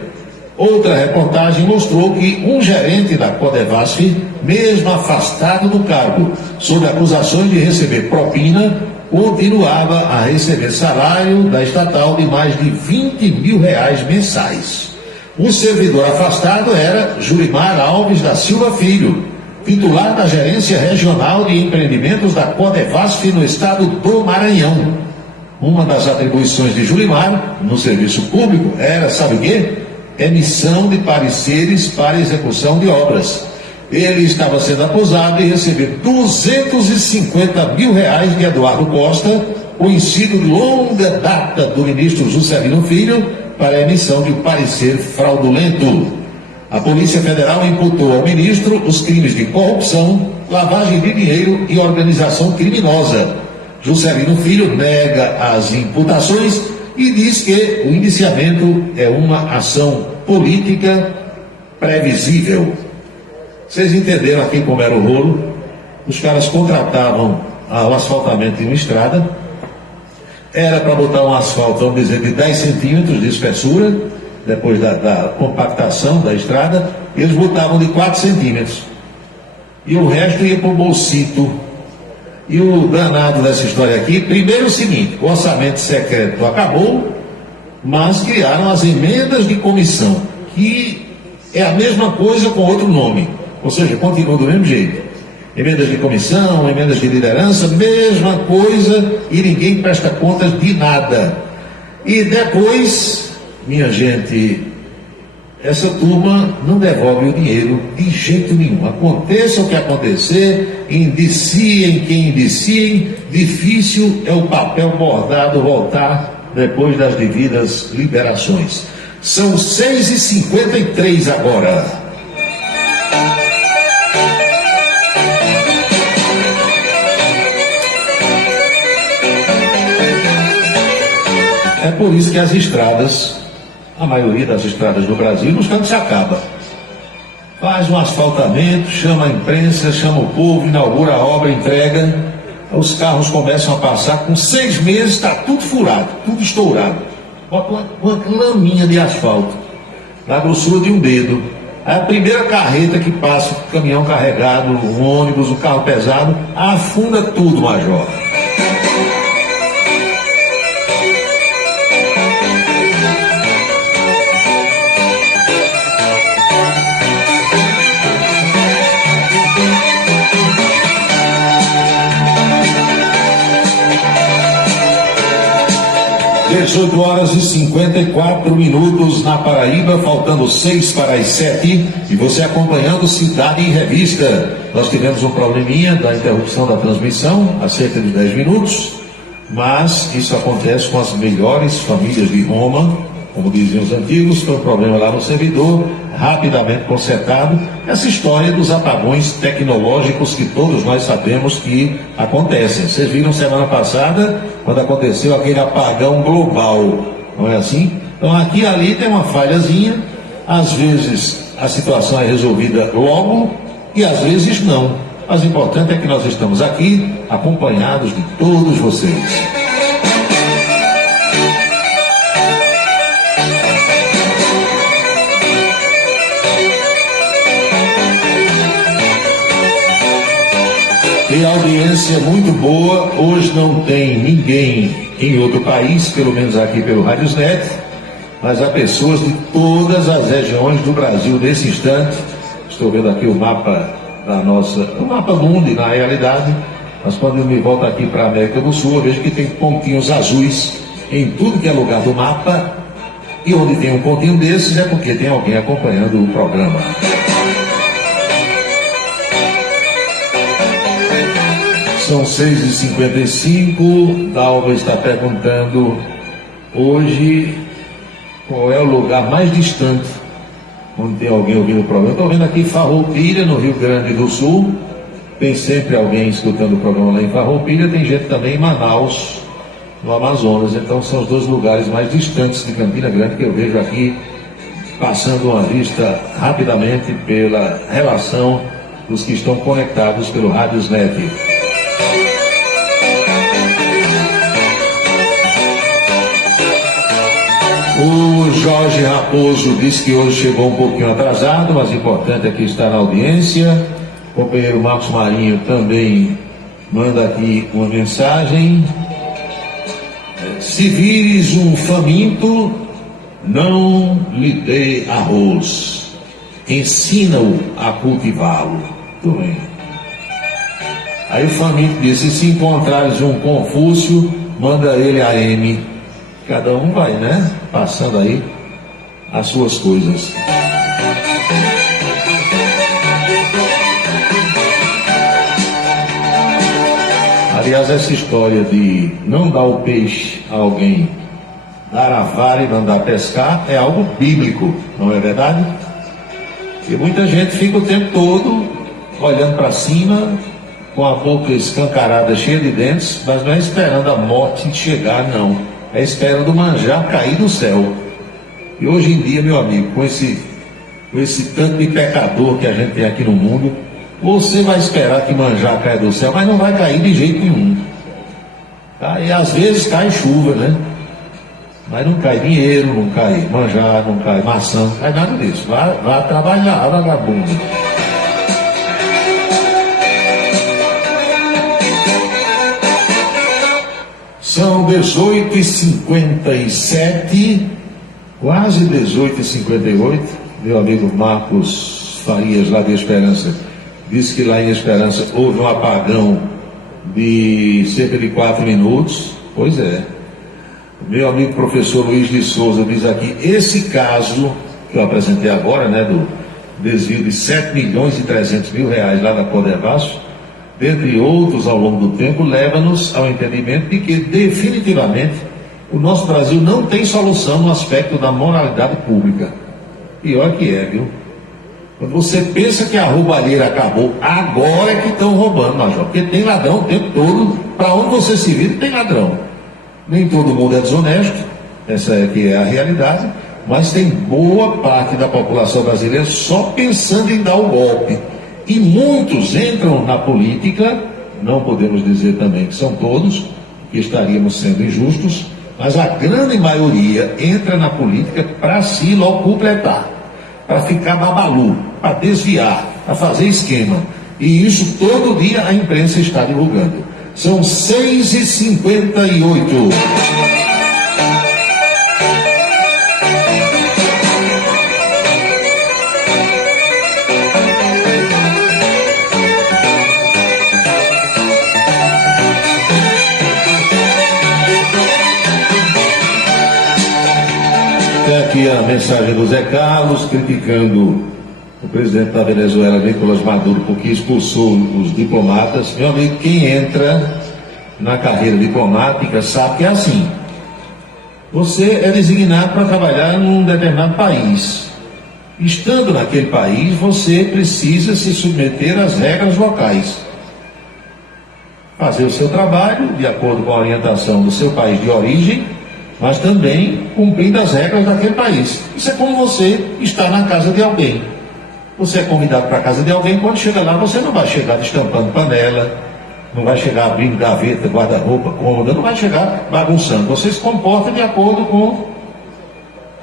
Outra reportagem mostrou que um gerente da Codevasf, mesmo afastado do cargo, sob acusações de receber propina, continuava a receber salário da estatal de mais de R$20 mil mensais. O servidor afastado era Julimar Alves da Silva Filho, titular da Gerência Regional de Empreendimentos da Codevasf no estado do Maranhão. Uma das atribuições de Julimar no serviço público era, sabe o quê? Emissão de pareceres para execução de obras. Ele estava sendo acusado de receber R$250 mil de Eduardo Costa, conhecido de longa data do ministro Juscelino Filho, para a emissão de um parecer fraudulento. A Polícia Federal imputou ao ministro os crimes de corrupção, lavagem de dinheiro e organização criminosa. Juscelino Filho nega as imputações e diz que o indiciamento é uma ação política previsível. Vocês entenderam aqui como era o rolo? Os caras contratavam o asfaltamento de uma estrada, era para botar um asfalto, vamos dizer, de 10 centímetros de espessura, depois da compactação da estrada, eles botavam de 4 centímetros. E o resto ia para o bolsito. E o danado dessa história aqui, primeiro o seguinte, o orçamento secreto acabou, mas criaram as emendas de comissão, que é a mesma coisa com outro nome, ou seja, continua do mesmo jeito. Emendas de comissão, emendas de liderança, mesma coisa, e ninguém presta contas de nada. E depois, minha gente, essa turma não devolve o dinheiro de jeito nenhum. Aconteça o que acontecer, indiciem quem indiciem, difícil é o papel bordado voltar depois das devidas liberações. São 6h53 agora. É por isso que as estradas, a maioria das estradas do Brasil, nos cantos se acaba. Faz um asfaltamento, chama a imprensa, chama o povo, inaugura a obra, entrega, os carros começam a passar, com 6 meses está tudo furado, tudo estourado. Bota uma laminha de asfalto, na grossura de um dedo. Aí a primeira carreta que passa, o caminhão carregado, o ônibus, o carro pesado, afunda tudo, major. 18 horas e 54 minutos na Paraíba, faltando 6 para as 7, e você acompanhando Cidade em Revista. Nós tivemos um probleminha da interrupção da transmissão há cerca de 10 minutos, mas isso acontece com as melhores famílias de Roma, como diziam os antigos. Foi um problema lá no servidor, rapidamente consertado. Essa história dos apagões tecnológicos que todos nós sabemos que acontecem. Vocês viram semana passada, quando aconteceu aquele apagão global, não é assim? Então aqui e ali tem uma falhazinha, às vezes a situação é resolvida logo e às vezes não. Mas o importante é que nós estamos aqui acompanhados de todos vocês. Tem audiência muito boa. Hoje não tem ninguém em outro país, pelo menos aqui pelo Radiosnet, mas há pessoas de todas as regiões do Brasil nesse instante. Estou vendo aqui o mapa o mapa mundi, na realidade, mas quando eu me volto aqui para a América do Sul, eu vejo que tem pontinhos azuis em tudo que é lugar do mapa, e onde tem um pontinho desses é porque tem alguém acompanhando o programa. São 6h55, Dalva está perguntando hoje qual é o lugar mais distante onde tem alguém ouvindo o programa. Estou vendo aqui Farroupilha, no Rio Grande do Sul, tem sempre alguém escutando o programa lá em Farroupilha, tem gente também em Manaus, no Amazonas. Então são os dois lugares mais distantes de Campina Grande que eu vejo aqui, passando uma vista rapidamente pela relação dos que estão conectados pelo Radiosnet. O Jorge Raposo disse que hoje chegou um pouquinho atrasado, mas o importante é que está na audiência. O companheiro Marcos Marinho também manda aqui uma mensagem. Se vires um faminto, não lhe dê arroz, ensina-o a cultivá-lo. Muito bem. Aí o faminto disse: se encontrares um Confúcio, manda ele a M. Cada um vai, né? Passando aí as suas coisas. Aliás, essa história de não dar o peixe a alguém, dar a vara e mandar pescar, é algo bíblico, não é verdade? E muita gente fica o tempo todo olhando para cima, com a boca escancarada, cheia de dentes, mas não é esperando a morte chegar, não. É esperando o manjar cair do céu. E hoje em dia, meu amigo, com esse tanto de pecador que a gente tem aqui no mundo, você vai esperar que manjar caia do céu, mas não vai cair de jeito nenhum. Tá? E às vezes cai chuva, né? Mas não cai dinheiro, não cai manjar, não cai maçã, não cai nada disso. Vai trabalhar, vagabundo. São 18h57, quase 18h58. Meu amigo Marcos Farias, lá de Esperança, disse que lá em Esperança houve um apagão de cerca de 4 minutos. Pois é. Meu amigo professor Luiz de Souza diz aqui: esse caso que eu apresentei agora, né, do desvio de 7.300.000 lá da Codervaço, dentre outros ao longo do tempo, leva-nos ao entendimento de que definitivamente o nosso Brasil não tem solução no aspecto da moralidade pública. Pior que é, viu? Quando você pensa que a roubalheira acabou, agora é que estão roubando, Major, porque tem ladrão o tempo todo. Para onde você se vira, tem ladrão. Nem todo mundo é desonesto, essa é que é a realidade, mas tem boa parte da população brasileira só pensando em dar o golpe. E muitos entram na política, não podemos dizer também que são todos, que estaríamos sendo injustos, mas a grande maioria entra na política para se locupletar, para ficar babalu, para desviar, para fazer esquema. E isso todo dia a imprensa está divulgando. São 6h58. a mensagem do Zé Carlos, criticando o presidente da Venezuela, Nicolás Maduro, porque expulsou os diplomatas. Meu amigo, quem entra na carreira diplomática sabe que é assim. Você é designado para trabalhar num determinado país. Estando naquele país, você precisa se submeter às regras locais. Fazer o seu trabalho de acordo com a orientação do seu país de origem, mas também cumprindo as regras daquele país. Isso é como você está na casa de alguém. Você é convidado para a casa de alguém, quando chega lá, você não vai chegar destampando panela, não vai chegar abrindo gaveta, guarda-roupa, cômoda, não vai chegar bagunçando. Você se comporta de acordo com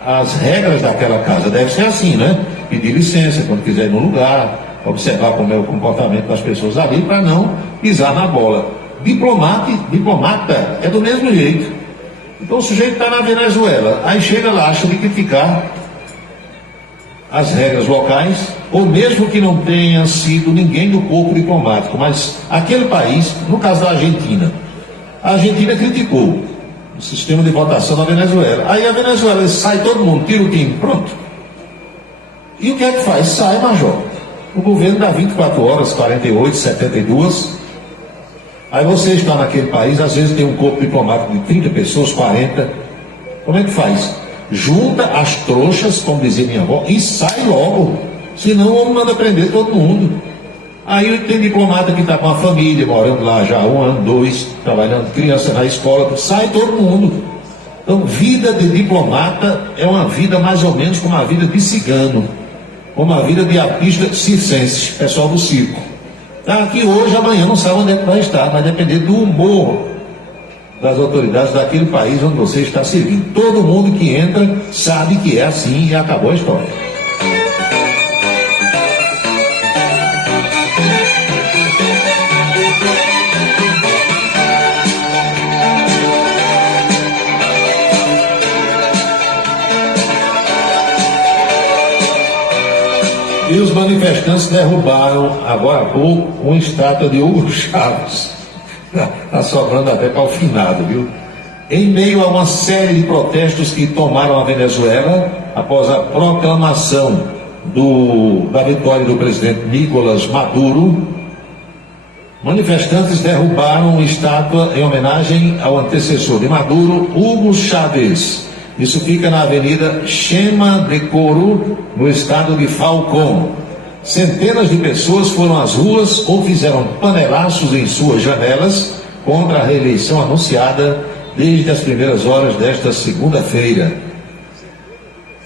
as regras daquela casa. Deve ser assim, né? Pedir licença quando quiser ir no lugar, observar como é o comportamento das pessoas ali, para não pisar na bola. Diplomata é do mesmo jeito. Então o sujeito está na Venezuela, aí chega lá, acha de criticar as regras locais, ou mesmo que não tenha sido ninguém do corpo diplomático, mas aquele país, no caso da Argentina, a Argentina criticou o sistema de votação da Venezuela. Aí a Venezuela sai todo mundo, tira o time, pronto. E o que é que faz? Sai, major. O governo dá 24 horas, 48, 72. Aí você está naquele país, às vezes tem um corpo diplomático de 30 pessoas, 40. Como é que faz? Junta as trouxas, como dizia minha avó, e sai logo. Senão o homem manda prender todo mundo. Aí tem diplomata que está com a família, morando lá já há 1 ano, 2, trabalhando, criança na escola, sai todo mundo. Então, vida de diplomata é uma vida mais ou menos como a vida de cigano, como a vida de artista circense, pessoal do circo. Está aqui hoje, amanhã não sabe onde é que vai estar, vai depender do humor das autoridades daquele país onde você está servindo. Todo mundo que entra sabe que é assim e acabou a história. E os manifestantes derrubaram, agora há pouco, uma estátua de Hugo Chávez. Está sobrando até para o finado, viu? Em meio a uma série de protestos que tomaram a Venezuela, após a proclamação da vitória do presidente Nicolás Maduro, manifestantes derrubaram uma estátua em homenagem ao antecessor de Maduro, Hugo Chávez. Isso fica na Avenida Chema de Coro, no estado de Falcón. Centenas de pessoas foram às ruas ou fizeram panelaços em suas janelas contra a reeleição anunciada desde as primeiras horas desta segunda-feira.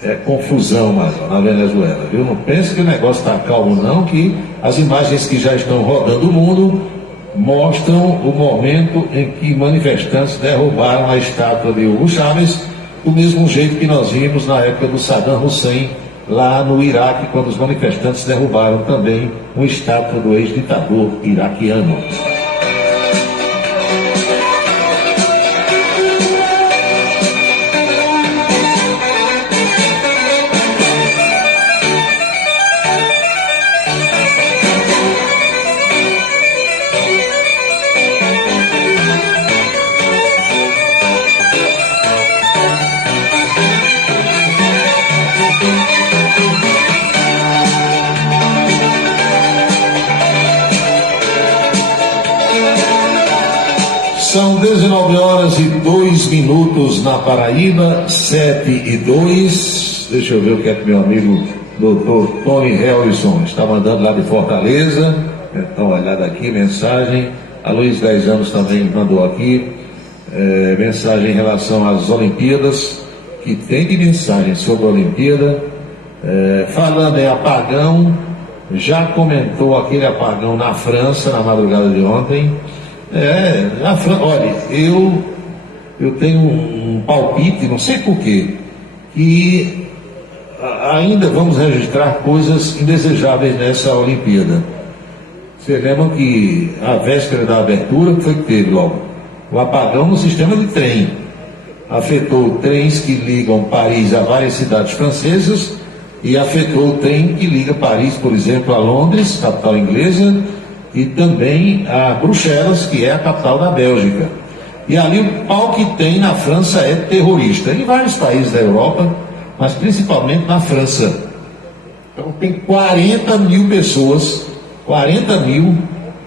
É confusão, mas na Venezuela, viu? Não pense que o negócio está calmo, não, que as imagens que já estão rodando o mundo mostram o momento em que manifestantes derrubaram a estátua de Hugo Chávez, do mesmo jeito que nós vimos na época do Saddam Hussein, lá no Iraque, quando os manifestantes derrubaram também uma estátua do ex-ditador iraquiano. São 19 horas e 2 minutos na Paraíba, 7:02. Deixa eu ver o que é que meu amigo doutor Tony Helison está mandando lá de Fortaleza. Então, olhada aqui, mensagem. A Luiz 10 anos também mandou aqui mensagem em relação às Olimpíadas, que tem de mensagem sobre a Olimpíada. Falando em apagão, já comentou aquele apagão na França na madrugada de ontem. Olha, eu tenho um palpite, não sei porquê, que ainda vamos registrar coisas indesejáveis nessa Olimpíada. Você lembra que a véspera da abertura, que foi que teve logo? O apagão no sistema de trem. Afetou trens que ligam Paris a várias cidades francesas e afetou o trem que liga Paris, por exemplo, a Londres, capital inglesa, e também a Bruxelas, que é a capital da Bélgica. E ali o pau que tem na França é terrorista. Em vários países da Europa, mas principalmente na França. Então tem 40 mil pessoas, 40 mil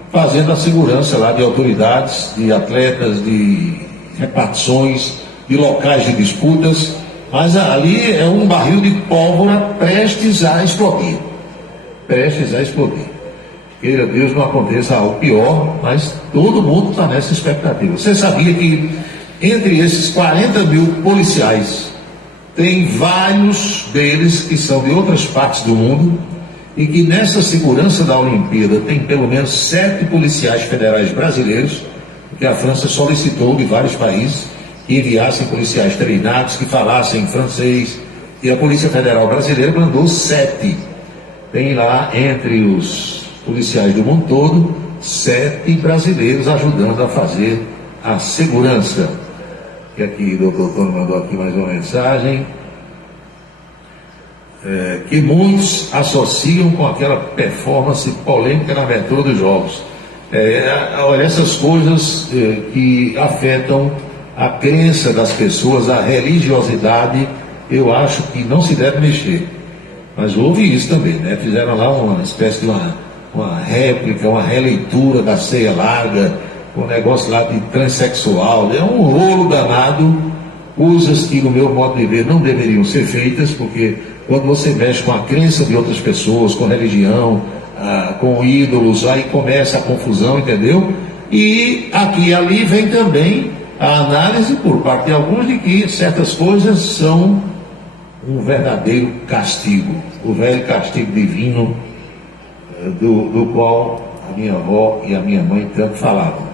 fazendo a segurança lá de autoridades, de atletas, de repartições, de locais de disputas, mas ali é um barril de pólvora prestes a explodir. Prestes a explodir. Queira Deus não aconteça algo pior, mas todo mundo está nessa expectativa. Você sabia que entre esses 40 mil policiais, tem vários deles que são de outras partes do mundo e que nessa segurança da Olimpíada tem pelo menos 7 policiais federais brasileiros, que a França solicitou de vários países que enviassem policiais treinados, que falassem francês, e a Polícia Federal Brasileira mandou 7. Tem lá entre os policiais do mundo todo 7 brasileiros ajudando a fazer a segurança. E aqui o doutor Tony mandou aqui mais uma mensagem, que muitos associam com aquela performance polêmica na abertura dos Jogos. Olha, essas coisas que afetam a crença das pessoas, a religiosidade, eu acho que não se deve mexer. Mas houve isso também, né? Fizeram lá uma espécie de uma réplica, uma releitura da ceia larga, um negócio lá de transexual, é um rolo danado, coisas que no meu modo de ver não deveriam ser feitas, porque quando você mexe com a crença de outras pessoas, com religião, com ídolos, aí começa a confusão, entendeu? E aqui e ali vem também a análise por parte de alguns de que certas coisas são um verdadeiro castigo, o velho castigo divino do qual a minha avó e a minha mãe tanto falavam.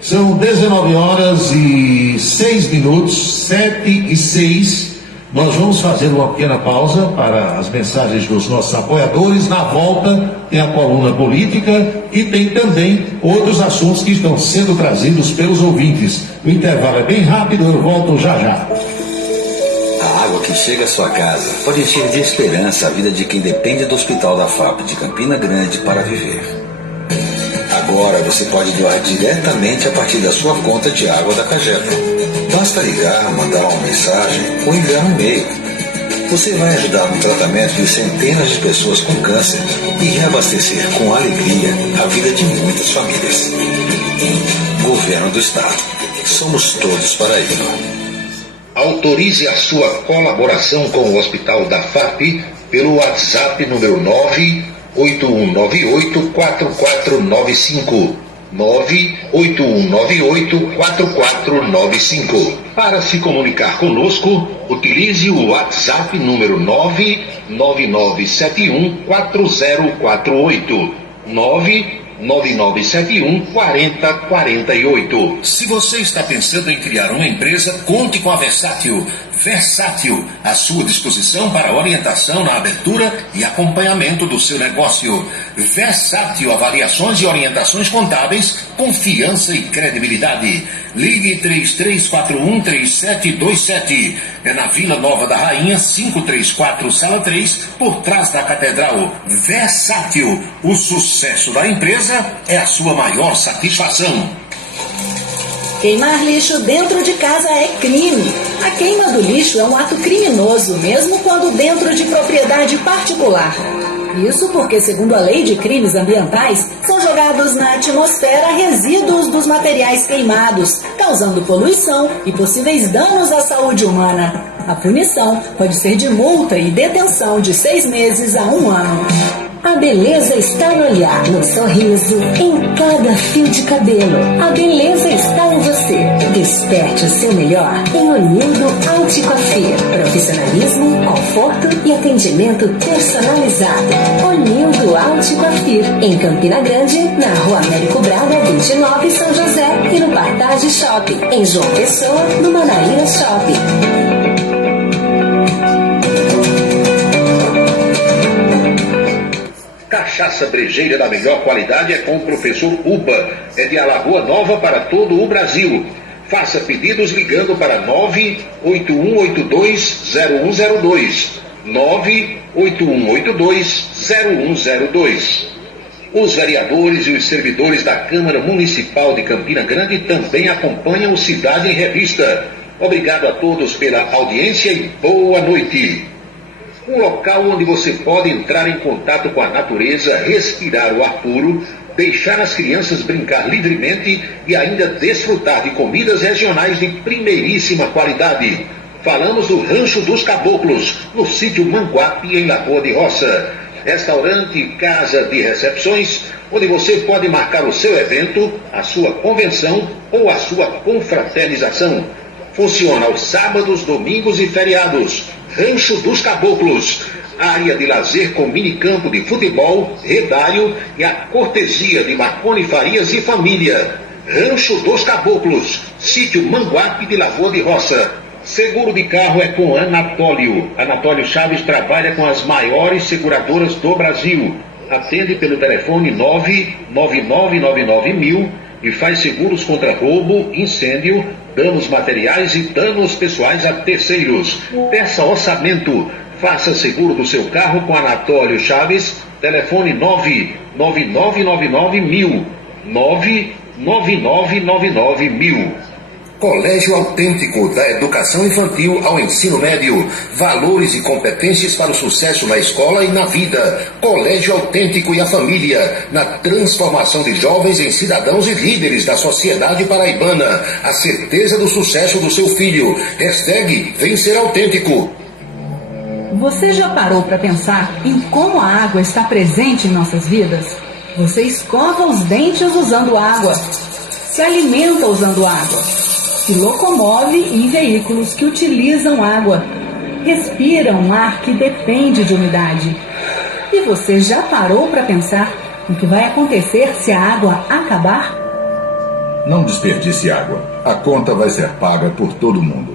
São 19h06, 7h06. Nós vamos fazer uma pequena pausa para as mensagens dos nossos apoiadores. Na volta tem a coluna política e tem também outros assuntos que estão sendo trazidos pelos ouvintes. O intervalo é bem rápido, eu volto já já. A água que chega à sua casa pode encher de esperança a vida de quem depende do Hospital da FAP de Campina Grande para viver. Agora você pode doar diretamente a partir da sua conta de água da Cagepa. Basta ligar, mandar uma mensagem ou enviar um e-mail. Você vai ajudar no tratamento de centenas de pessoas com câncer e reabastecer com alegria a vida de muitas famílias. Governo do Estado. Somos todos Paraíba. Autorize a sua colaboração com o Hospital da FAP pelo WhatsApp número 98198-4495. 98198-4495. Para se comunicar conosco, utilize o WhatsApp número 99971-4048. 99971-4048. Se você está pensando em criar uma empresa, conte com a Versátil. Versátil, à sua disposição para orientação na abertura e acompanhamento do seu negócio. Versátil, avaliações e orientações contábeis, confiança e credibilidade. Ligue 3341-3727. É na Vila Nova da Rainha, 534, Sala 3, por trás da Catedral. Versátil, o sucesso da empresa é a sua maior satisfação. Queimar lixo dentro de casa é crime. A queima do lixo é um ato criminoso, mesmo quando dentro de propriedade particular. Isso porque, segundo a Lei de Crimes Ambientais, são jogados na atmosfera resíduos dos materiais queimados, causando poluição e possíveis danos à saúde humana. A punição pode ser de multa e detenção de 6 meses a 1 ano. A beleza está no olhar, no sorriso, em cada fio de cabelo. A beleza está em você. Desperte o seu melhor em Olhindo Alto Coiffure. Profissionalismo, conforto e atendimento personalizado. Olhindo Alto Coiffure, em Campina Grande, na Rua Américo Braga, 29, São José, e no Partage Shopping, em João Pessoa, no Manaíra Shopping. Cachaça brejeira da melhor qualidade é com o professor Uba. É de Alagoa Nova para todo o Brasil. Faça pedidos ligando para 981820102. 981820102. Os vereadores e os servidores da Câmara Municipal de Campina Grande também acompanham o Cidade em Revista. Obrigado a todos pela audiência e boa noite. Um local onde você pode entrar em contato com a natureza, respirar o ar puro, deixar as crianças brincar livremente e ainda desfrutar de comidas regionais de primeiríssima qualidade. Falamos do Rancho dos Caboclos, no sítio Manguape, em Lagoa de Roça. Restaurante e casa de recepções, onde você pode marcar o seu evento, a sua convenção ou a sua confraternização. Funciona aos sábados, domingos e feriados. Rancho dos Caboclos, área de lazer com minicampo de futebol, redário e a cortesia de Marconi Farias e família. Rancho dos Caboclos, sítio Manguape de Lagoa de Roça. Seguro de carro é com Anatólio. Anatólio Chaves trabalha com as maiores seguradoras do Brasil. Atende pelo telefone 99999 e faz seguros contra roubo, incêndio, danos materiais e danos pessoais a terceiros. Peça orçamento. Faça seguro do seu carro com Anatólio Chaves. Telefone 99999 99999 Colégio Autêntico, da educação infantil ao ensino médio. Valores e competências para o sucesso na escola e na vida. Colégio Autêntico e a família, na transformação de jovens em cidadãos e líderes da sociedade paraibana. A certeza do sucesso do seu filho. Vem ser autêntico. Você já parou para pensar em como a água está presente em nossas vidas? Você escova os dentes usando água, se alimenta usando água, se locomove em veículos que utilizam água, respira um ar que depende de umidade. E você já parou para pensar no que vai acontecer se a água acabar? Não desperdice água. A conta vai ser paga por todo mundo.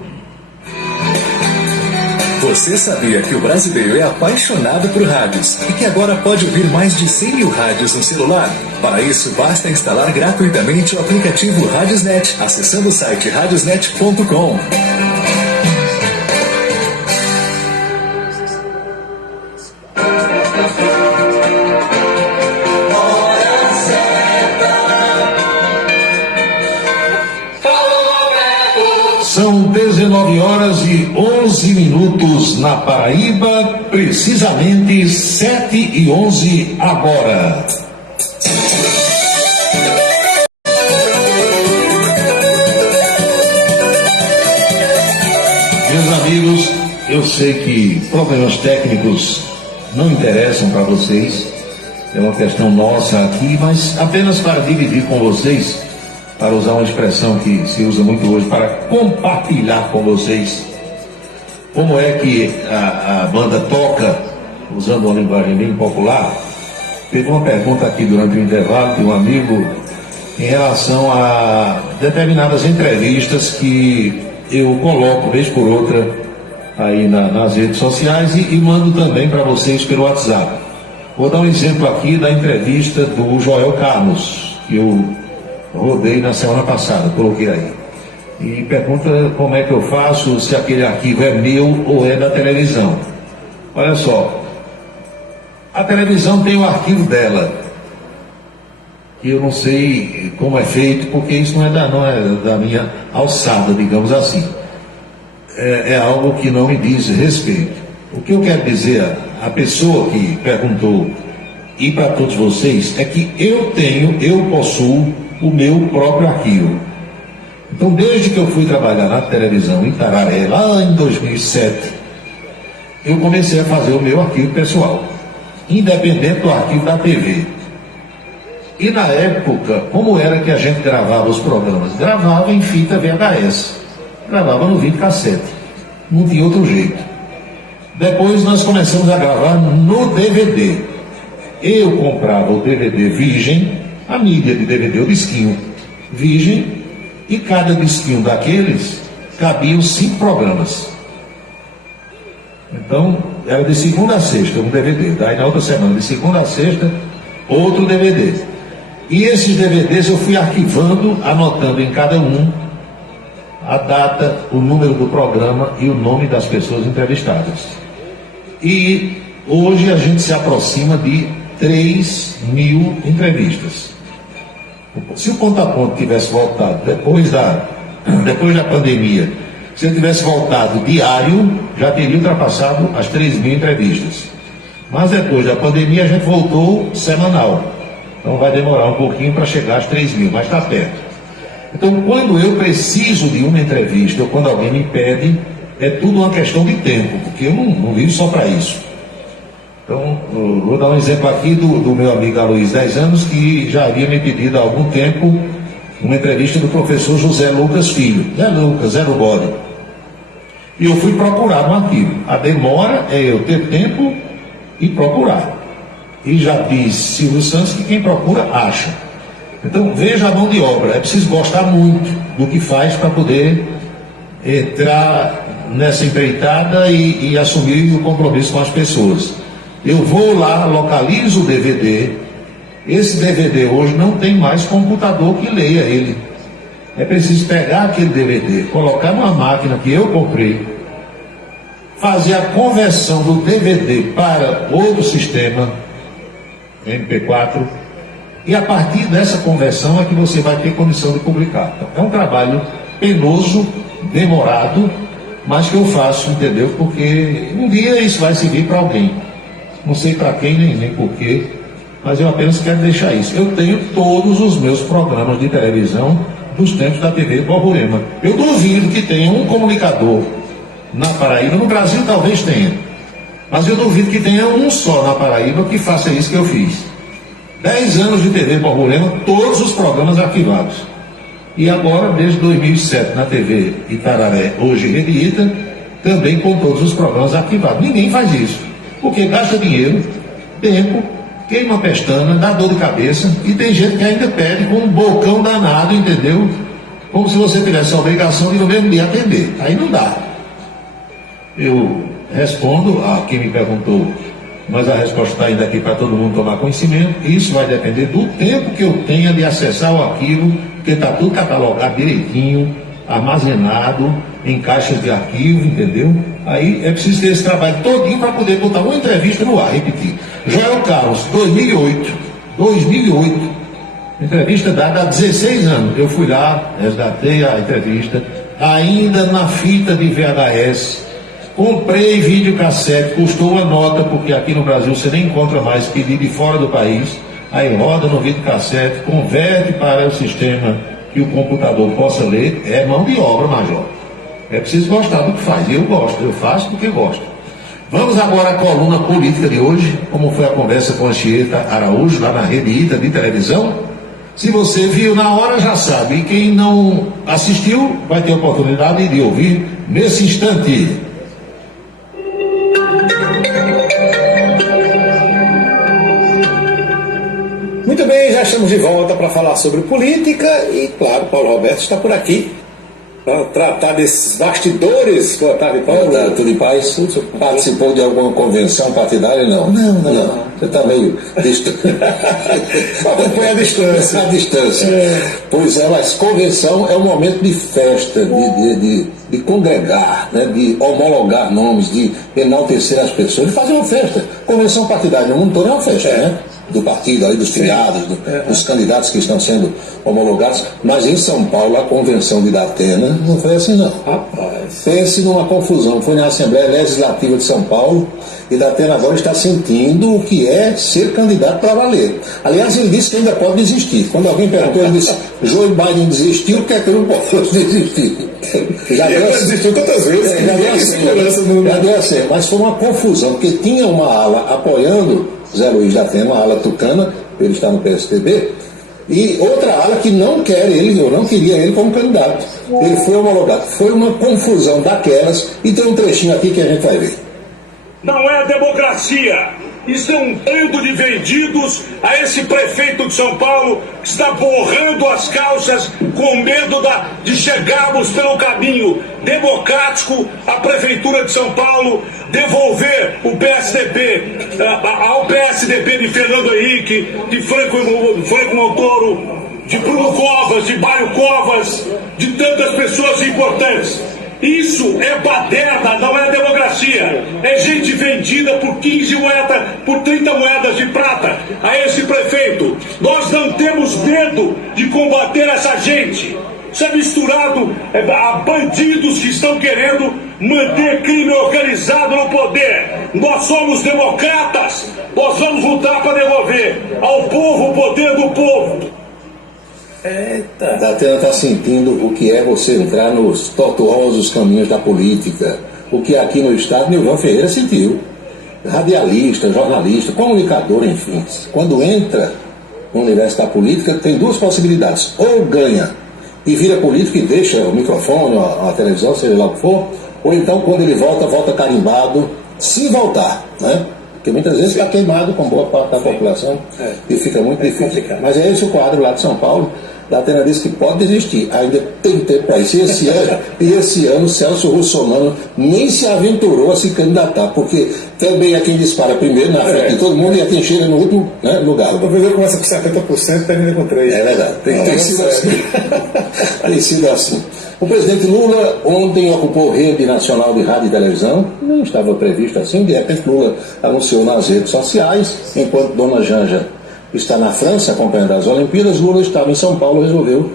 Você sabia que o brasileiro é apaixonado por rádios e que agora pode ouvir mais de 100 mil rádios no celular? Para isso, basta instalar gratuitamente o aplicativo Radiosnet, acessando o site radiosnet.com. São 19 horas e 11 minutos na Paraíba, precisamente 7h11 agora. Meus amigos, eu sei que problemas técnicos não interessam para vocês, é uma questão nossa aqui, mas apenas para dividir com vocês, para usar uma expressão que se usa muito hoje, para compartilhar com vocês como é que a banda toca, usando uma linguagem bem popular. Teve uma pergunta aqui durante o intervalo de um amigo em relação a determinadas entrevistas que eu coloco vez por outra aí nas redes sociais e mando também para vocês pelo WhatsApp. Vou dar um exemplo aqui da entrevista do Joel Carlos, que eu rodei na semana passada, coloquei aí. E pergunta como é que eu faço, se aquele arquivo é meu ou é da televisão. Olha só, a televisão tem o arquivo dela, que eu não sei como é feito, porque isso não é da minha alçada, digamos assim. É algo que não me diz respeito. O que eu quero dizer à pessoa que perguntou e para todos vocês é que eu possuo o meu próprio arquivo. Então, desde que eu fui trabalhar na televisão em Tararé, lá em 2007, eu comecei a fazer o meu arquivo pessoal, independente do arquivo da TV. E na época, como era que a gente gravava os programas? Gravava em fita VHS, gravava no videocassete, não tinha outro jeito. Depois nós começamos a gravar no DVD. Eu comprava o DVD virgem, a mídia de DVD, o disquinho virgem, e cada disquinho daqueles cabiam 5 programas. Então, era de segunda a sexta um DVD, daí na outra semana, de segunda a sexta, outro DVD. E esses DVDs eu fui arquivando, anotando em cada um a data, o número do programa e o nome das pessoas entrevistadas. E hoje a gente se aproxima de 3.000 entrevistas. Se o Ponto a Ponto tivesse voltado depois da pandemia, Se eu tivesse voltado diário, já teria ultrapassado as 3.000 entrevistas. Mas depois da pandemia a gente voltou semanal. Então vai demorar um pouquinho para chegar às 3.000, mas está perto. Então quando eu preciso de uma entrevista, ou quando alguém me pede, é tudo uma questão de tempo, porque eu não vivo só para isso. Então, eu vou dar um exemplo aqui do meu amigo Aloysio 10 anos, que já havia me pedido há algum tempo uma entrevista do professor José Lucas Filho, Zé do Bode. E eu fui procurar no arquivo. A demora é eu ter tempo e procurar. E já diz Silvio Santos que quem procura acha. Então veja a mão de obra, é preciso gostar muito do que faz para poder entrar nessa empreitada e assumir o compromisso com as pessoas. Eu vou lá, localizo o DVD. Esse DVD hoje não tem mais computador que leia ele. É preciso pegar aquele DVD, colocar numa máquina que eu comprei, fazer a conversão do DVD para outro sistema, MP4, e a partir dessa conversão é que você vai ter condição de publicar. Então, é um trabalho penoso, demorado, mas que eu faço, entendeu? Porque um dia isso vai servir para alguém. Não sei para quem, nem por quê, mas eu apenas quero deixar isso. Eu tenho todos os meus programas de televisão dos tempos da TV Borborema. Eu duvido que tenha um comunicador na Paraíba, no Brasil talvez tenha, mas eu duvido que tenha um só na Paraíba que faça isso que eu fiz. 10 anos de TV Borborema, todos os programas arquivados. E agora, desde 2007, na TV Itararé, hoje Rede Ita, também com todos os programas arquivados. Ninguém faz isso, porque gasta dinheiro, tempo, queima a pestana, dá dor de cabeça, e tem gente que ainda pede com um bocão danado, entendeu? Como se você tivesse a obrigação de no mesmo dia atender. Aí não dá. Eu respondo a quem me perguntou, mas a resposta está ainda aqui para todo mundo tomar conhecimento. Isso vai depender do tempo que eu tenha de acessar o arquivo, porque está tudo catalogado direitinho, armazenado em caixas de arquivo, entendeu? Aí é preciso ter esse trabalho todinho para poder botar uma entrevista no ar, repetir. Joel Carlos, 2008, entrevista dada há 16 anos. Eu fui lá, resgatei a entrevista, ainda na fita de VHS, comprei videocassete, custou uma nota, porque aqui no Brasil você nem encontra mais pedido de fora do país. Aí roda no videocassete, converte para o sistema que o computador possa ler. É mão de obra, Major. É preciso gostar do que faz. Eu gosto, eu faço porque gosto. Vamos agora à coluna política de hoje, como foi a conversa com a Anchieta Araújo, lá na Rede Ita de televisão. Se você viu na hora, já sabe. E quem não assistiu, vai ter a oportunidade de ouvir nesse instante. Muito bem, já estamos de volta para falar sobre política e, claro, Paulo Roberto está por aqui para tratar desses bastidores. Boa tarde, Paulo. Boa tarde, tudo em paz? Participou de alguma convenção partidária? Não. Não. Você está meio distante. Acompanha a distância. A distância. Pois é, mas convenção é um momento de festa, de congregar, né, de homologar nomes, de enaltecer as pessoas, de fazer uma festa. Convenção partidária no mundo todo é uma festa, né? Do partido, aí, dos filiados, dos candidatos que estão sendo homologados. Mas em São Paulo, a convenção de Datena não foi assim, não. Rapaz. Pense numa confusão. Foi na Assembleia Legislativa de São Paulo e Datena agora está sentindo o que é ser candidato para valer. Aliás, ele disse que ainda pode desistir. Quando alguém perguntou, ele disse: Joe Biden desistiu, o que é que eu não posso desistir? Já desistiu tantas vezes. Já deu assim. Mas foi uma confusão, porque tinha uma ala apoiando Zé Luiz Datena, uma ala tucana, ele está no PSDB, e outra ala que não quer ele, ou não queria ele como candidato. Ele foi homologado. Foi uma confusão daquelas, e tem um trechinho aqui que a gente vai ver. Não é democracia. Isso é um bando de vendidos a esse prefeito de São Paulo que está borrando as calças com medo de chegarmos pelo caminho democrático à Prefeitura de São Paulo, devolver o PSDB ao PSDB de Fernando Henrique, de Franco Montoro, de Bruno Covas, de Mário Covas, de tantas pessoas importantes. Isso é baderna, não é democracia. É gente vendida por 15 moedas, por 30 moedas de prata a esse prefeito. Nós não temos medo de combater essa gente. Isso é misturado a bandidos que estão querendo manter crime organizado no poder. Nós somos democratas, nós vamos lutar para devolver ao povo o poder do povo. Eita. Datena está sentindo o que é você entrar nos tortuosos caminhos da política. O que aqui no estado Nilvan Ferreira sentiu. Radialista, jornalista, comunicador, enfim. Quando entra no universo da política, tem duas possibilidades. Ou ganha e vira político e deixa o microfone, a televisão, seja lá o que for, ou então quando ele volta carimbado, se voltar, né? Porque muitas vezes está queimado com boa parte da população e fica muito difícil. Complicado. Mas é esse o quadro lá de São Paulo. Datena disse que pode desistir, ainda tem tempo para isso. E esse ano Celso Russomano nem se aventurou a se candidatar, porque também é quem dispara primeiro na frente de todo mundo e é quem chega no último, né, lugar. O professor começa com 70% e termina com 3%. É verdade, tem sido assim. Tem sido assim. O presidente Lula ontem ocupou rede nacional de rádio e televisão, não estava previsto assim, de repente Lula anunciou nas redes sociais, enquanto Dona Janja está na França acompanhando as Olimpíadas, Lula estava em São Paulo, resolveu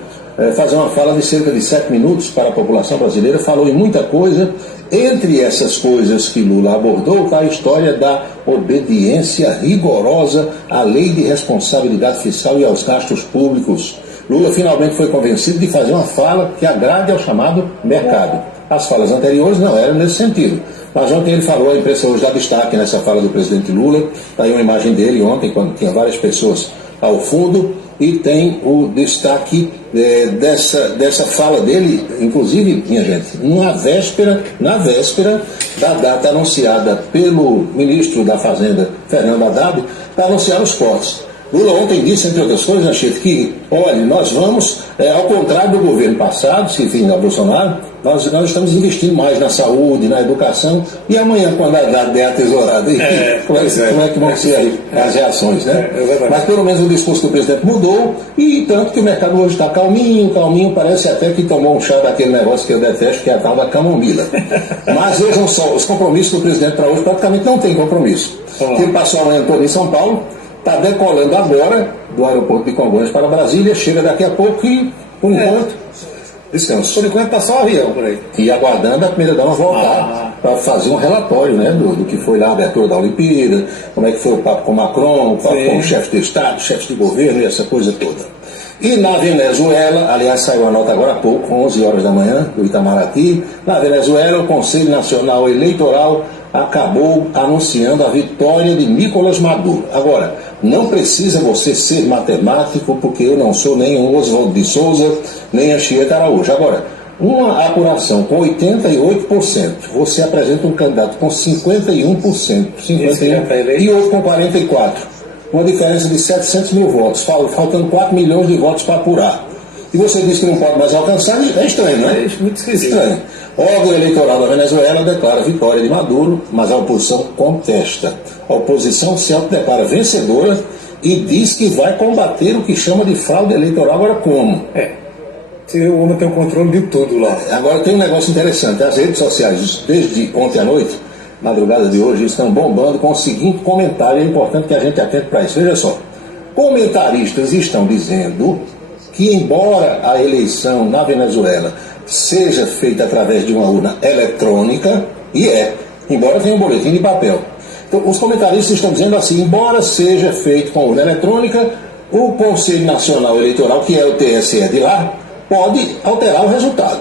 fazer uma fala de cerca de 7 minutos para a população brasileira, falou em muita coisa. Entre essas coisas que Lula abordou está a história da obediência rigorosa à lei de responsabilidade fiscal e aos gastos públicos. Lula finalmente foi convencido de fazer uma fala que agrade ao chamado mercado. As falas anteriores não eram nesse sentido. Mas ontem ele falou, a imprensa hoje dá destaque nessa fala do presidente Lula. Está aí uma imagem dele ontem, quando tinha várias pessoas ao fundo, e tem o destaque dessa fala dele, inclusive, minha gente, na véspera da data anunciada pelo ministro da Fazenda, Fernando Haddad, para anunciar os cortes. Lula ontem disse, entre outras coisas, Chico, que, olha, nós vamos, ao contrário do governo passado, se enfim, da Bolsonaro, nós estamos investindo mais na saúde, na educação, e amanhã, quando a Haddad der a tesourada, como é que vão ser aí as reações, né? Mas pelo menos o discurso do presidente mudou, e tanto que o mercado hoje está calminho, parece até que tomou um chá daquele negócio que eu detesto, que é a tal da camomila. Mas vejam só, os compromissos do presidente para hoje praticamente não tem compromisso. Ele passou a manhã toda em São Paulo, está decolando agora do aeroporto de Congonhas para Brasília, chega daqui a pouco e, por enquanto, descanso. Por enquanto está só o avião por aí. E aguardando a primeira-dama voltar para fazer um relatório, né, do que foi lá a abertura da Olimpíada, como é que foi o papo com Macron, o papo com o chefe de Estado, chefe de governo e essa coisa toda. E na Venezuela, aliás, saiu a nota agora há pouco, 11 horas da manhã, do Itamaraty, na Venezuela, o Conselho Nacional Eleitoral acabou anunciando a vitória de Nicolás Maduro. Agora, não precisa você ser matemático, porque eu não sou nem o Oswaldo de Souza, nem a Anchieta Araújo. Agora, uma apuração com 88%, você apresenta um candidato com 51%, e outro com 44%, uma diferença de 700 mil votos, faltando 4 milhões de votos para apurar. E você diz que não pode mais alcançar, é estranho, não é? É muito esquisito. Estranho. O órgão eleitoral da Venezuela declara a vitória de Maduro, mas a oposição contesta. A oposição se autodeclara vencedora e diz que vai combater o que chama de fraude eleitoral. Agora como? Se o homem tem o controle de tudo lá. Agora tem um negócio interessante. As redes sociais, desde ontem à noite, madrugada de hoje, estão bombando com o seguinte comentário. É importante que a gente atente para isso. Veja só. Comentaristas estão dizendo que, embora a eleição na Venezuela seja feita através de uma urna eletrônica, embora tenha um boletim de papel. Então, os comentaristas estão dizendo assim, embora seja feito com urna eletrônica, o Conselho Nacional Eleitoral, que é o TSE de lá, pode alterar o resultado.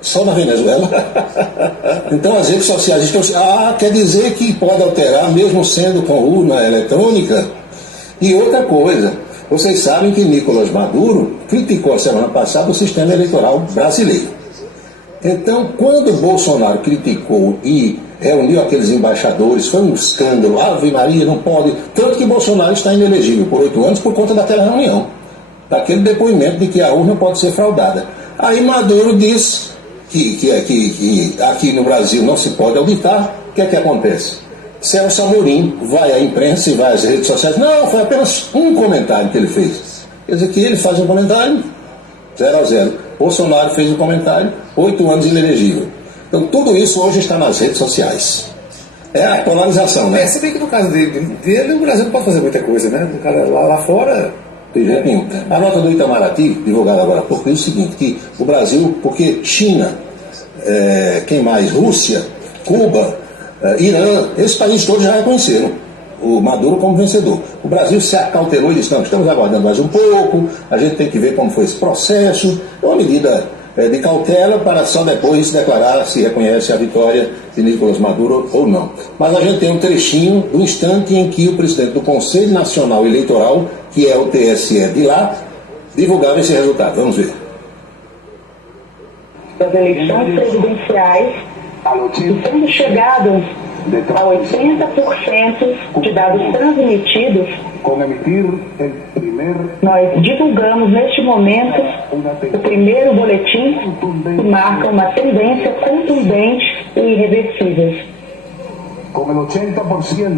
Só na Venezuela. Então as redes sociais estão assim, quer dizer que pode alterar mesmo sendo com urna eletrônica? E outra coisa, vocês sabem que Nicolás Maduro criticou a semana passada o sistema eleitoral brasileiro. Então, quando Bolsonaro criticou e reuniu aqueles embaixadores, foi um escândalo, Ave Maria, não pode. Tanto que Bolsonaro está inelegível por 8 anos por conta daquela reunião, daquele depoimento de que a urna pode ser fraudada. Aí Maduro diz que aqui no Brasil não se pode auditar. O que é que acontece? Celso Amorim vai à imprensa e vai às redes sociais. Não, foi apenas um comentário que ele fez. Quer dizer que ele faz um comentário 0-0. Bolsonaro fez um comentário, 8 anos inelegível. Então tudo isso hoje está nas redes sociais. É a polarização, né? Se bem que no caso dele, o Brasil não pode fazer muita coisa, né? O cara lá fora de jeito nenhum. A nota do Itamaraty, divulgada agora há pouco, diz o seguinte, que o Brasil, porque China, quem mais? Rússia, Cuba, Irã, esses países todos já reconheceram o Maduro como vencedor. O Brasil se acautelou e disse, não, estamos aguardando mais um pouco, a gente tem que ver como foi esse processo, é uma medida de cautela para só depois declarar se reconhece a vitória de Nicolás Maduro ou não. Mas a gente tem um trechinho do instante em que o presidente do Conselho Nacional Eleitoral, que é o TSE de lá, divulgava esse resultado. Vamos ver. Das eleições presidenciais, sendo chegados a 80% de dados transmitidos, nós divulgamos neste momento o primeiro boletim que marca uma tendência contundente e irreversível. Com 80%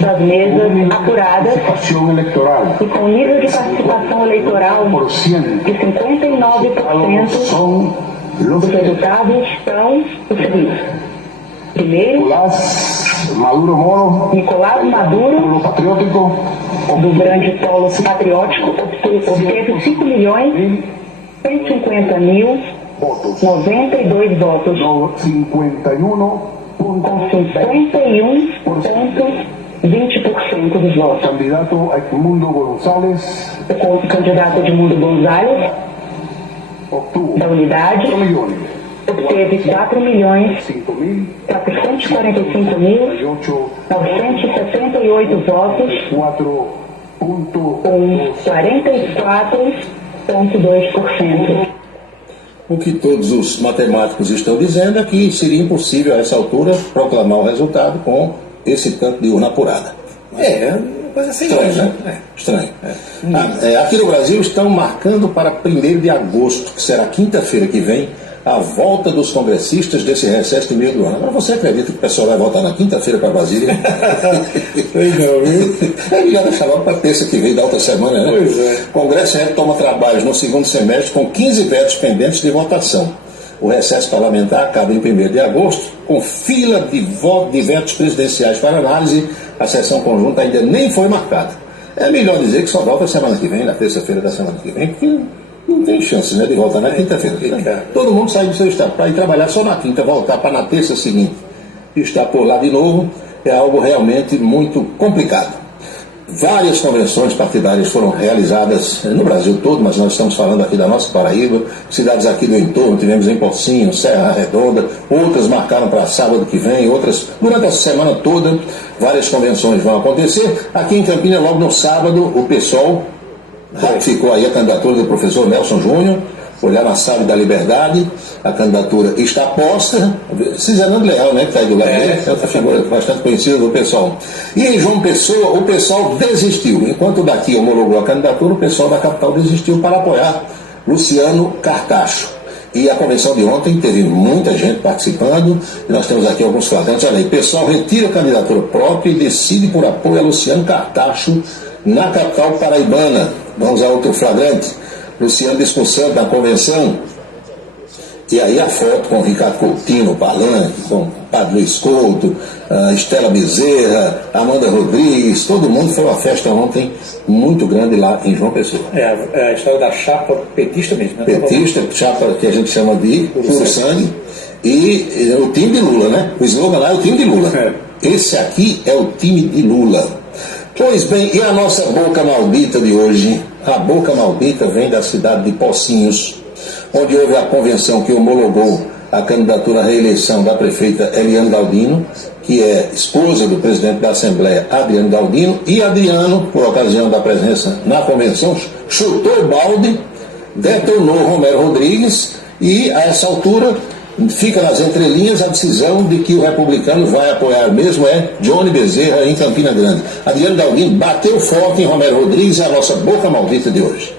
das mesas apuradas e com nível de participação eleitoral de 59%, os resultados são os seguintes. Primeiro, Nicolás Maduro, do grande polo patriótico, obteve 5.150.092 votos, com 51,20% dos votos. O candidato Edmundo Gonzalez, da Unidade, obteve 4.445.978 votos, com 44,2%. O que todos os matemáticos estão dizendo é que seria impossível a essa altura proclamar o resultado com esse tanto de urna apurada. Coisa assim, estranho, né? Estranho. Aqui no Brasil estão marcando para 1º de agosto, que será quinta-feira que vem, a volta dos congressistas desse recesso de meio do ano. Agora, você acredita que o pessoal vai voltar na quinta-feira para Brasília? Sei não, viu? Ele já deixa logo para terça que vem da outra semana, né? Pois é. O Congresso retoma trabalhos no segundo semestre com 15 vetos pendentes de votação. O recesso parlamentar acaba em 1º de agosto, com fila de vetos presidenciais para análise. A sessão conjunta ainda nem foi marcada. É melhor dizer que só volta a semana que vem, na terça-feira da semana que vem, porque não tem chance, né, de voltar na quinta-feira. Todo mundo sai do seu estado para ir trabalhar só na quinta, voltar para na terça seguinte e estar por lá de novo é algo realmente muito complicado. Várias convenções partidárias foram realizadas no Brasil todo, mas nós estamos falando aqui da nossa Paraíba, cidades aqui do entorno, tivemos em Pocinho, Serra Redonda, outras marcaram para sábado que vem, outras durante a semana toda, várias convenções vão acontecer. Aqui em Campinas, logo no sábado, o PSOL ratificou aí a candidatura do professor Nelson Júnior, olhar na Sala da Liberdade, a candidatura está posta, Cisernando Leal, né, que está aí do lado dele, é outra figura bastante conhecida do pessoal. E em João Pessoa, o pessoal desistiu. Enquanto daqui homologou a candidatura, o pessoal da capital desistiu para apoiar Luciano Cartacho. E a convenção de ontem teve muita gente participando, e nós temos aqui alguns flagrantes. Olha aí, o pessoal retira a candidatura própria e decide por apoio a Luciano Cartacho na capital paraibana. Vamos a outro flagrante. Luciano discussando na convenção, e aí a foto com o Ricardo Coutinho, Palanque, com o Padre Luiz Couto, Estela Bezerra, Amanda Rodrigues, todo mundo. Foi uma festa ontem muito grande lá em João Pessoa. A história da chapa petista mesmo, né? Petista, chapa que a gente chama de puro sangue, e o time de Lula, né? O slogan lá é o time de Lula. Esse aqui é o time de Lula. Pois bem, e a nossa boca maldita de hoje? A boca maldita vem da cidade de Pocinhos, onde houve a convenção que homologou a candidatura à reeleição da prefeita Eliane Galdino, que é esposa do presidente da Assembleia, Adriano Galdino, e Adriano, por ocasião da presença na convenção, chutou o balde, detonou Romero Rodrigues, e a essa altura fica nas entrelinhas a decisão de que o republicano vai apoiar mesmo Johnny Bezerra em Campina Grande. Adriano Galdino bateu forte em Romero Rodrigues, é a nossa boca maldita de hoje.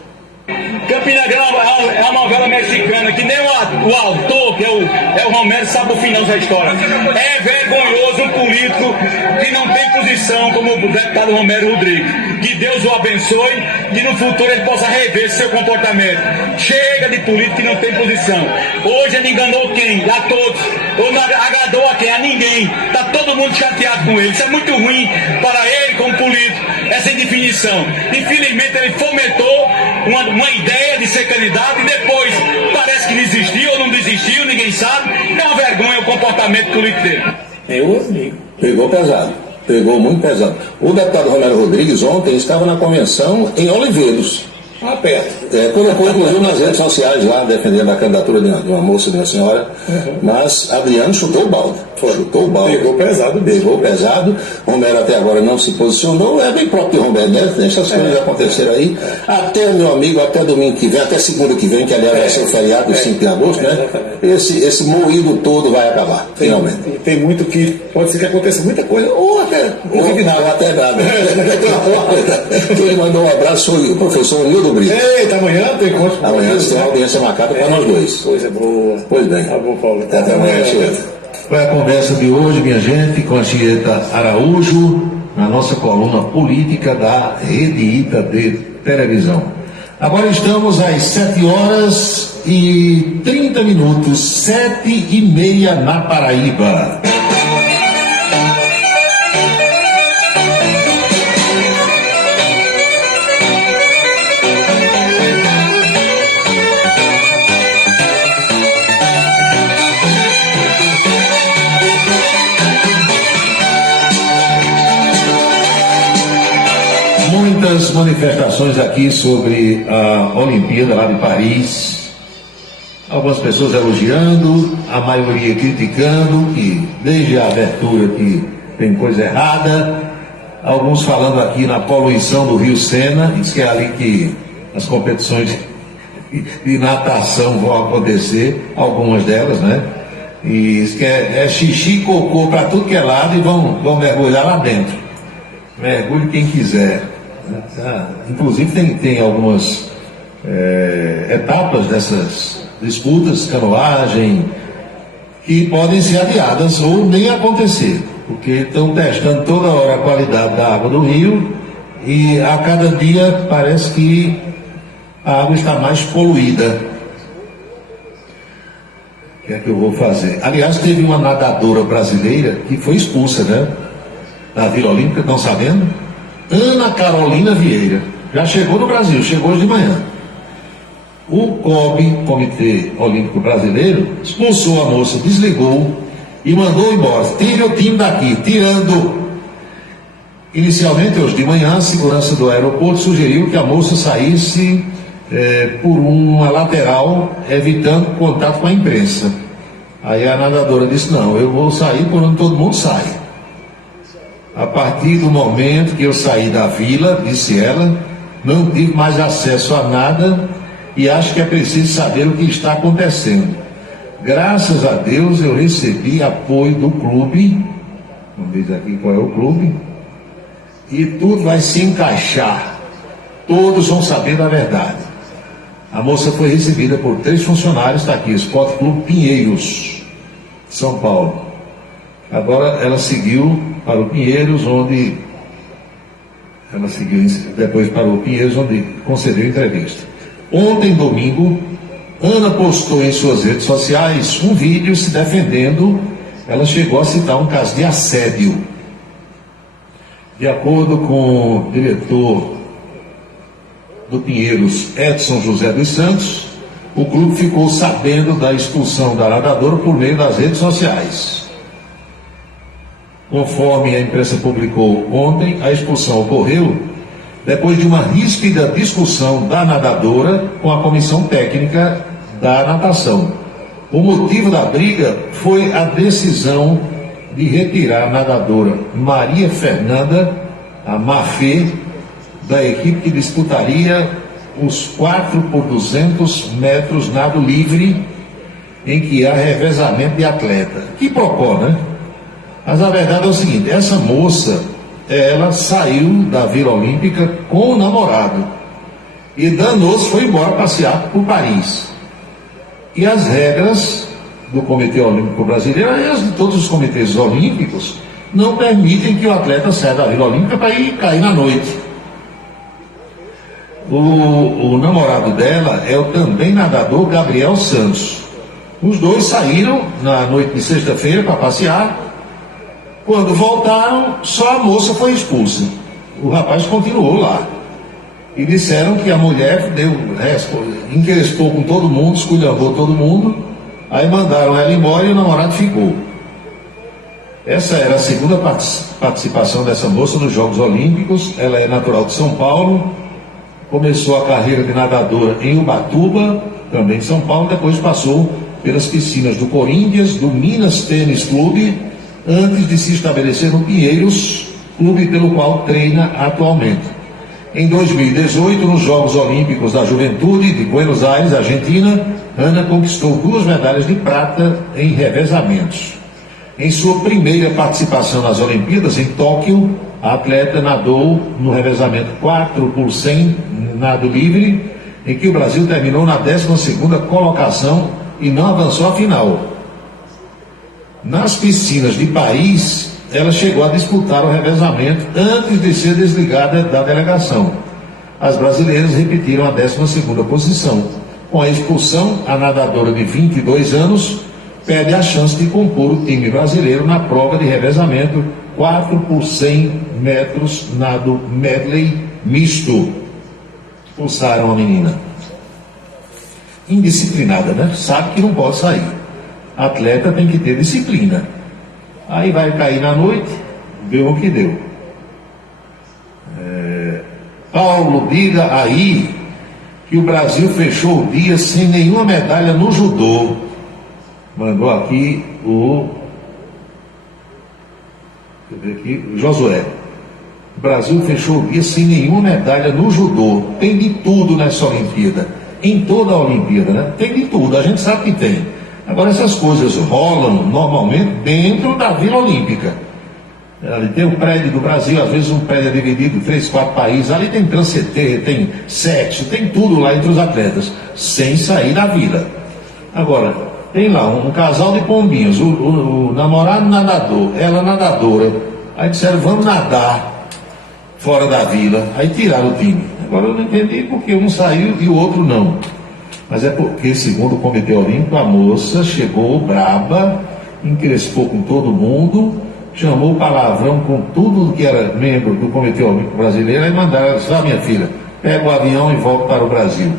Campina Grande é uma novela mexicana que nem o autor, que é o Romero, sabe o final da história. É vergonhoso um político que não tem posição como o deputado Romero Rodrigues. Que Deus o abençoe, que no futuro ele possa rever seu comportamento. Chega de político que não tem posição. Hoje ele enganou quem? A todos. Ou não agradou a quem? A ninguém. Está todo mundo chateado com ele. Isso é muito ruim para ele como político, essa indefinição. Infelizmente ele fomentou uma ideia de ser candidato e depois parece que desistiu ou não desistiu, ninguém sabe. É uma vergonha o comportamento político dele. Pegou pesado, pegou muito pesado. O deputado Romero Rodrigues ontem estava na convenção em Oliveiros, lá perto. Colocou inclusive nas redes sociais lá, defendendo a candidatura de uma moça, de uma senhora, mas Adriano chutou o balde. Chutou o balde. Pegou pesado. Pegou pesado. Romero até agora não se posicionou. É bem próprio de Romero, né? Essas coisas aconteceram aí. Até, meu amigo, até domingo que vem, até segunda que vem, que aliás vai ser o feriado, 5 de agosto, né? Esse moído todo vai acabar, finalmente. Tem muito que pode ser que aconteça muita coisa, ou até nada. Até nada. Quem mandou um abraço foi o professor Nildo Brito. Eita, amanhã tem conta. Amanhã tem uma audiência marcada para nós dois. Coisa boa. Pois bem. Tá bom, Paulo. Até amanhã, Chieta. Foi a conversa de hoje, minha gente, com a Chieta Araújo, na nossa coluna política da Rede Ita de televisão. Agora estamos às 7h30, 7h30 na Paraíba. Muitas manifestações aqui sobre a Olimpíada lá de Paris. Algumas pessoas elogiando, a maioria criticando, que desde a abertura que tem coisa errada. Alguns falando aqui na poluição do Rio Sena, diz que é ali que as competições de natação vão acontecer, algumas delas, né? E diz que é xixi e cocô para tudo que é lado e vão mergulhar lá dentro. Mergulhe quem quiser. Inclusive tem algumas etapas dessas disputas, canoagem, que podem ser adiadas ou nem acontecer, porque estão testando toda hora a qualidade da água do rio e a cada dia parece que a água está mais poluída. O que é que eu vou fazer? Aliás, teve uma nadadora brasileira que foi expulsa, né? Da Vila Olímpica, estão sabendo? Ana Carolina Vieira, já chegou no Brasil, chegou hoje de manhã. O COB, Comitê Olímpico Brasileiro, expulsou a moça, desligou e mandou embora. Tire o time daqui, tirando. Inicialmente, hoje de manhã, a segurança do aeroporto sugeriu que a moça saísse por uma lateral, evitando contato com a imprensa. Aí a nadadora disse, não, eu vou sair por onde todo mundo sai. A partir do momento que eu saí da vila, disse ela, não tive mais acesso a nada e acho que é preciso saber o que está acontecendo. Graças a Deus eu recebi apoio do clube, vamos ver aqui qual é o clube, e tudo vai se encaixar. Todos vão saber da verdade. A moça foi recebida por 3 funcionários, está aqui, Esporte Clube Pinheiros, São Paulo. Agora ela seguiu para o Pinheiros, onde concedeu entrevista. Ontem, domingo, Ana postou em suas redes sociais um vídeo se defendendo. Ela chegou a citar um caso de assédio. De acordo com o diretor do Pinheiros, Edson José dos Santos, o clube ficou sabendo da expulsão da nadadora por meio das redes sociais. Conforme a imprensa publicou ontem, a expulsão ocorreu depois de uma ríspida discussão da nadadora com a comissão técnica da natação. O motivo da briga foi a decisão de retirar a nadadora Maria Fernanda, a Mafê, da equipe que disputaria os 4 por 200 metros nado livre, em que há revezamento de atleta. Que procó, né? Mas a verdade é o seguinte, essa moça, ela saiu da Vila Olímpica com o namorado. E danou-se, foi embora passear por Paris. E as regras do Comitê Olímpico Brasileiro e as de todos os comitês olímpicos não permitem que o atleta saia da Vila Olímpica para ir cair na noite. O namorado dela é o também nadador Gabriel Santos. Os dois saíram na noite de sexta-feira para passear. Quando voltaram, só a moça foi expulsa. O rapaz continuou lá. E disseram que a mulher encrespou com todo mundo, esculhambou todo mundo. Aí mandaram ela embora e o namorado ficou. Essa era a segunda participação dessa moça nos Jogos Olímpicos. Ela é natural de São Paulo. Começou a carreira de nadadora em Ubatuba, também em São Paulo. Depois passou pelas piscinas do Corinthians, do Minas Tênis Clube, antes de se estabelecer no Pinheiros, clube pelo qual treina atualmente. Em 2018, nos Jogos Olímpicos da Juventude de Buenos Aires, Argentina, Ana conquistou 2 medalhas de prata em revezamentos. Em sua primeira participação nas Olimpíadas, em Tóquio, a atleta nadou no revezamento 4x100 nado livre, em que o Brasil terminou na 12ª colocação e não avançou à final. Nas piscinas de Paris, ela chegou a disputar o revezamento antes de ser desligada da delegação. As brasileiras repetiram a 12ª posição. Com a expulsão, a nadadora de 22 anos perde a chance de compor o time brasileiro na prova de revezamento 4x100 metros nado medley misto. Expulsaram a menina. Indisciplinada, né? Sabe que não pode sair. Atleta tem que ter disciplina. Aí vai cair na noite, deu o que deu. Paulo, diga aí que o Brasil fechou o dia sem nenhuma medalha no judô. Mandou aqui o Josué. O Brasil fechou o dia sem nenhuma medalha no judô. Tem de tudo nessa Olimpíada. Em toda a Olimpíada, né? Tem de tudo, a gente sabe que tem. Agora essas coisas rolam normalmente dentro da Vila Olímpica. Ali tem o prédio do Brasil, às vezes um prédio é dividido em 3, 4 países. Ali tem transeteiro, tem sexo, tem tudo lá entre os atletas, sem sair da vila. Agora, tem lá um casal de pombinhos, o namorado nadador, ela nadadora. Aí disseram, vamos nadar fora da vila. Aí tiraram o time. Agora eu não entendi porque um saiu e o outro não. Mas é porque, segundo o Comitê Olímpico, a moça chegou braba, encrespou com todo mundo, chamou palavrão com tudo que era membro do Comitê Olímpico Brasileiro e mandaram ela, disse, minha filha, pega o avião e volta para o Brasil.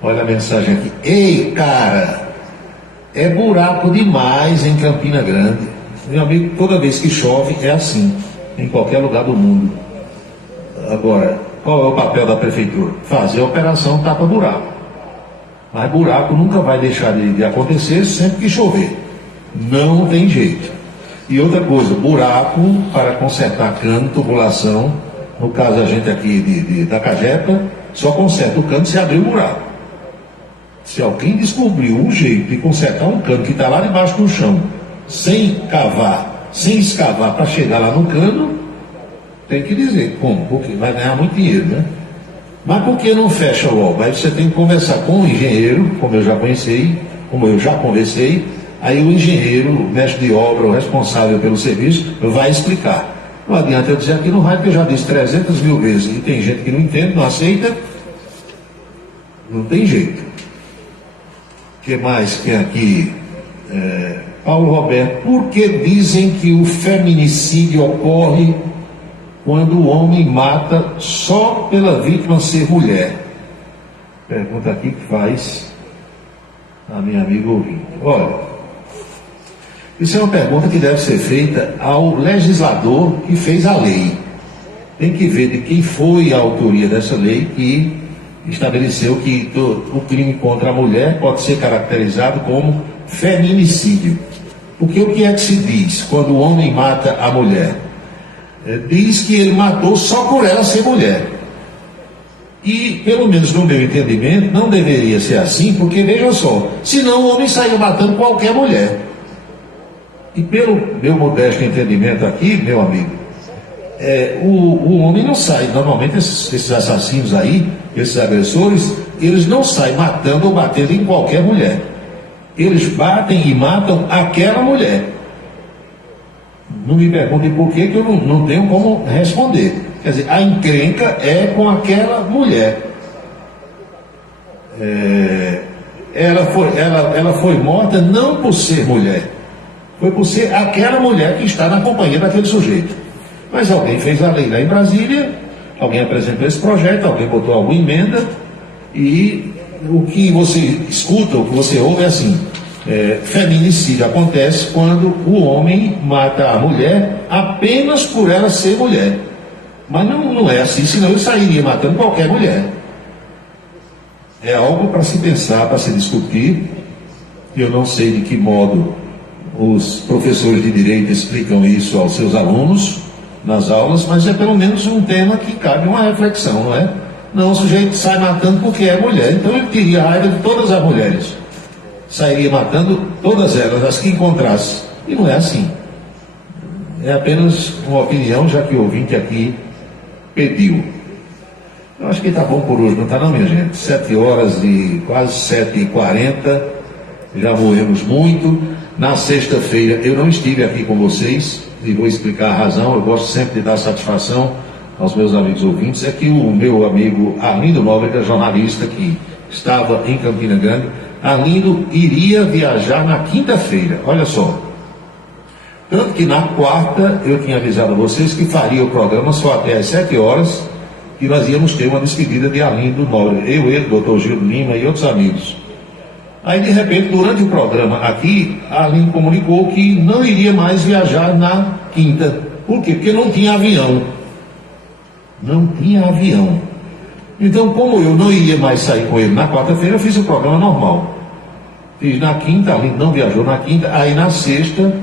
Olha a mensagem aqui. Ei, cara, é buraco demais em Campina Grande. Meu amigo, toda vez que chove é assim, em qualquer lugar do mundo. Agora, qual é o papel da prefeitura? Fazer a operação tapa-buraco. Mas buraco nunca vai deixar de acontecer sempre que chover. Não tem jeito. E outra coisa, buraco para consertar cano, tubulação, no caso a gente aqui da Cagepa, só conserta o cano se abrir o buraco. Se alguém descobriu um jeito de consertar um cano que está lá debaixo do chão, sem cavar, sem escavar para chegar lá no cano, tem que dizer como, porque vai ganhar muito dinheiro, né? Mas por que não fecha logo? Aí você tem que conversar com o engenheiro, como eu já conversei, aí o engenheiro, o mestre de obra, o responsável pelo serviço, vai explicar. Não adianta eu dizer aqui no rádio, que eu já disse 300 mil vezes, e tem gente que não entende, não aceita, não tem jeito. O que mais que aqui? Paulo Roberto, por que dizem que o feminicídio ocorre quando o homem mata só pela vítima ser mulher? Pergunta aqui que faz a minha amiga ouvinte. Olha, isso é uma pergunta que deve ser feita ao legislador que fez a lei. Tem que ver de quem foi a autoria dessa lei que estabeleceu que o crime contra a mulher pode ser caracterizado como feminicídio. Porque o que é que se diz quando o homem mata a mulher? Diz que ele matou só por ela ser mulher. E, pelo menos no meu entendimento, não deveria ser assim, porque, veja só, senão o homem saiu matando qualquer mulher. E pelo meu modesto entendimento aqui, meu amigo, o homem não sai. Normalmente esses assassinos aí, esses agressores, eles não saem matando ou batendo em qualquer mulher. Eles batem e matam aquela mulher. Não me perguntem por quê, que eu não tenho como responder. Quer dizer, a encrenca é com aquela mulher. Ela foi morta não por ser mulher, foi por ser aquela mulher que está na companhia daquele sujeito. Mas alguém fez a lei lá em Brasília, alguém apresentou esse projeto, alguém botou alguma emenda, e o que você escuta, o que você ouve é assim: feminicídio acontece quando o homem mata a mulher apenas por ela ser mulher. Mas não é assim, senão ele sairia matando qualquer mulher. É algo para se pensar, para se discutir. Eu não sei de que modo os professores de direito explicam isso aos seus alunos nas aulas, mas é pelo menos um tema que cabe uma reflexão, não é? Não, o sujeito sai matando porque é mulher, então ele teria raiva de todas as mulheres, sairia matando todas elas, as que encontrasse. E não é assim. É apenas uma opinião, já que o ouvinte aqui pediu. Eu acho que está bom por hoje, não está não, minha gente? 7 horas e quase 7h40, já morremos muito. Na sexta-feira eu não estive aqui com vocês, e vou explicar a razão. Eu gosto sempre de dar satisfação aos meus amigos ouvintes. É que o meu amigo Arlindo Nóbrega, jornalista que estava em Campina Grande, Arlindo iria viajar na quinta-feira, olha só. Tanto que na quarta eu tinha avisado a vocês que faria o programa só até às 7 horas, e nós íamos ter uma despedida de Arlindo Nóbrega, eu, ele, doutor Gil Lima e outros amigos. Aí, de repente, durante o programa aqui, Arlindo comunicou que não iria mais viajar na quinta. Por quê? Porque não tinha avião. Não tinha avião. Então, como eu não iria mais sair com ele na quarta-feira, eu fiz o programa normal. Fiz na quinta, Arlindo não viajou na quinta. Aí, na sexta,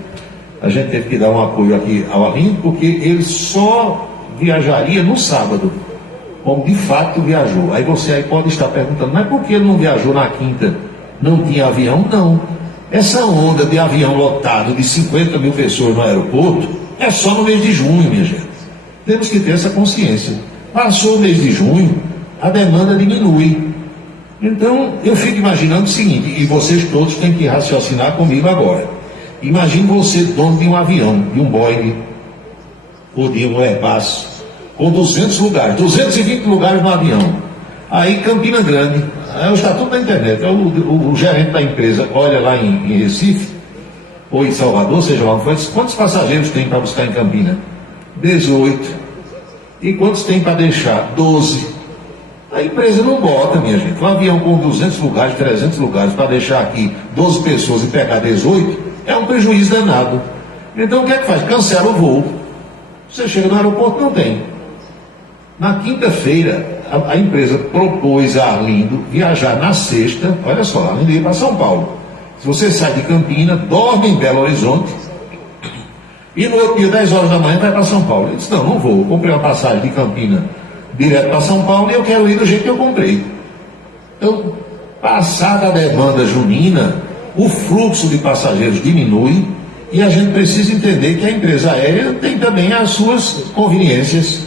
a gente teve que dar um apoio aqui ao Arlindo, porque ele só viajaria no sábado, como de fato viajou. Aí você aí pode estar perguntando, mas por que ele não viajou na quinta? Não tinha avião? Não. Essa onda de avião lotado de 50 mil pessoas no aeroporto é só no mês de junho, minha gente. Temos que ter essa consciência. Passou o mês de junho, a demanda diminui. Então, eu fico imaginando o seguinte, e vocês todos têm que raciocinar comigo agora. Imagine você dono de um avião, de um Boeing, ou de um Airbus, com 200 lugares, 220 lugares no avião. Aí, Campina Grande, está tudo na internet, o gerente da empresa olha lá em Recife, ou em Salvador, seja lá onde for, quantos passageiros tem para buscar em Campina? 18. E quantos tem para deixar? 12. A empresa não bota, minha gente. Um avião com 200 lugares, 300 lugares, para deixar aqui 12 pessoas e pegar 18, é um prejuízo danado. Então o que é que faz? Cancela o voo. Você chega no aeroporto, não tem. Na quinta-feira, a empresa propôs a Arlindo viajar na sexta. Olha só, Arlindo ia para São Paulo. Se você sai de Campina, dorme em Belo Horizonte, e no outro dia, 10 horas da manhã, vai para São Paulo. Ele disse, não vou. Eu comprei uma passagem de Campina direto para São Paulo e eu quero ir do jeito que eu comprei. Então, passada a demanda junina, o fluxo de passageiros diminui e a gente precisa entender que a empresa aérea tem também as suas conveniências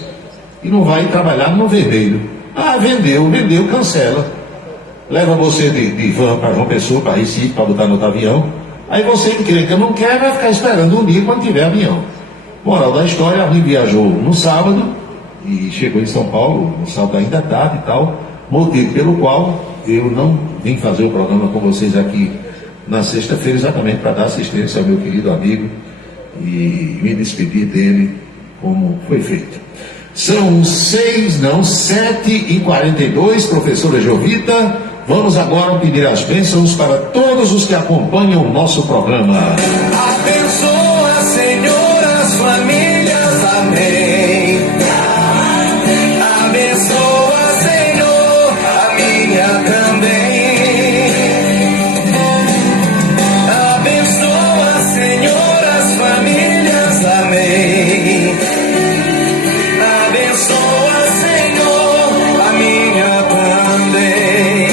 e não vai trabalhar no vermelho. Vendeu, cancela. Leva você de van para João Pessoa, para Recife, para botar no outro avião. Aí você que não quer, vai ficar esperando um dia quando tiver avião. Moral da história, a viajou no sábado e chegou em São Paulo, no sábado ainda tarde e tal, motivo pelo qual eu não vim fazer o programa com vocês aqui na sexta-feira, exatamente para dar assistência ao meu querido amigo e me despedir dele como foi feito. São 7h42, professora Jovita. Vamos agora pedir as bênçãos para todos os que acompanham o nosso programa. Abençoa, Senhor, as famílias, amém. Abençoa, Senhor, a minha também. Abençoa, Senhor, as famílias, amém. Abençoa, Senhor, a minha também.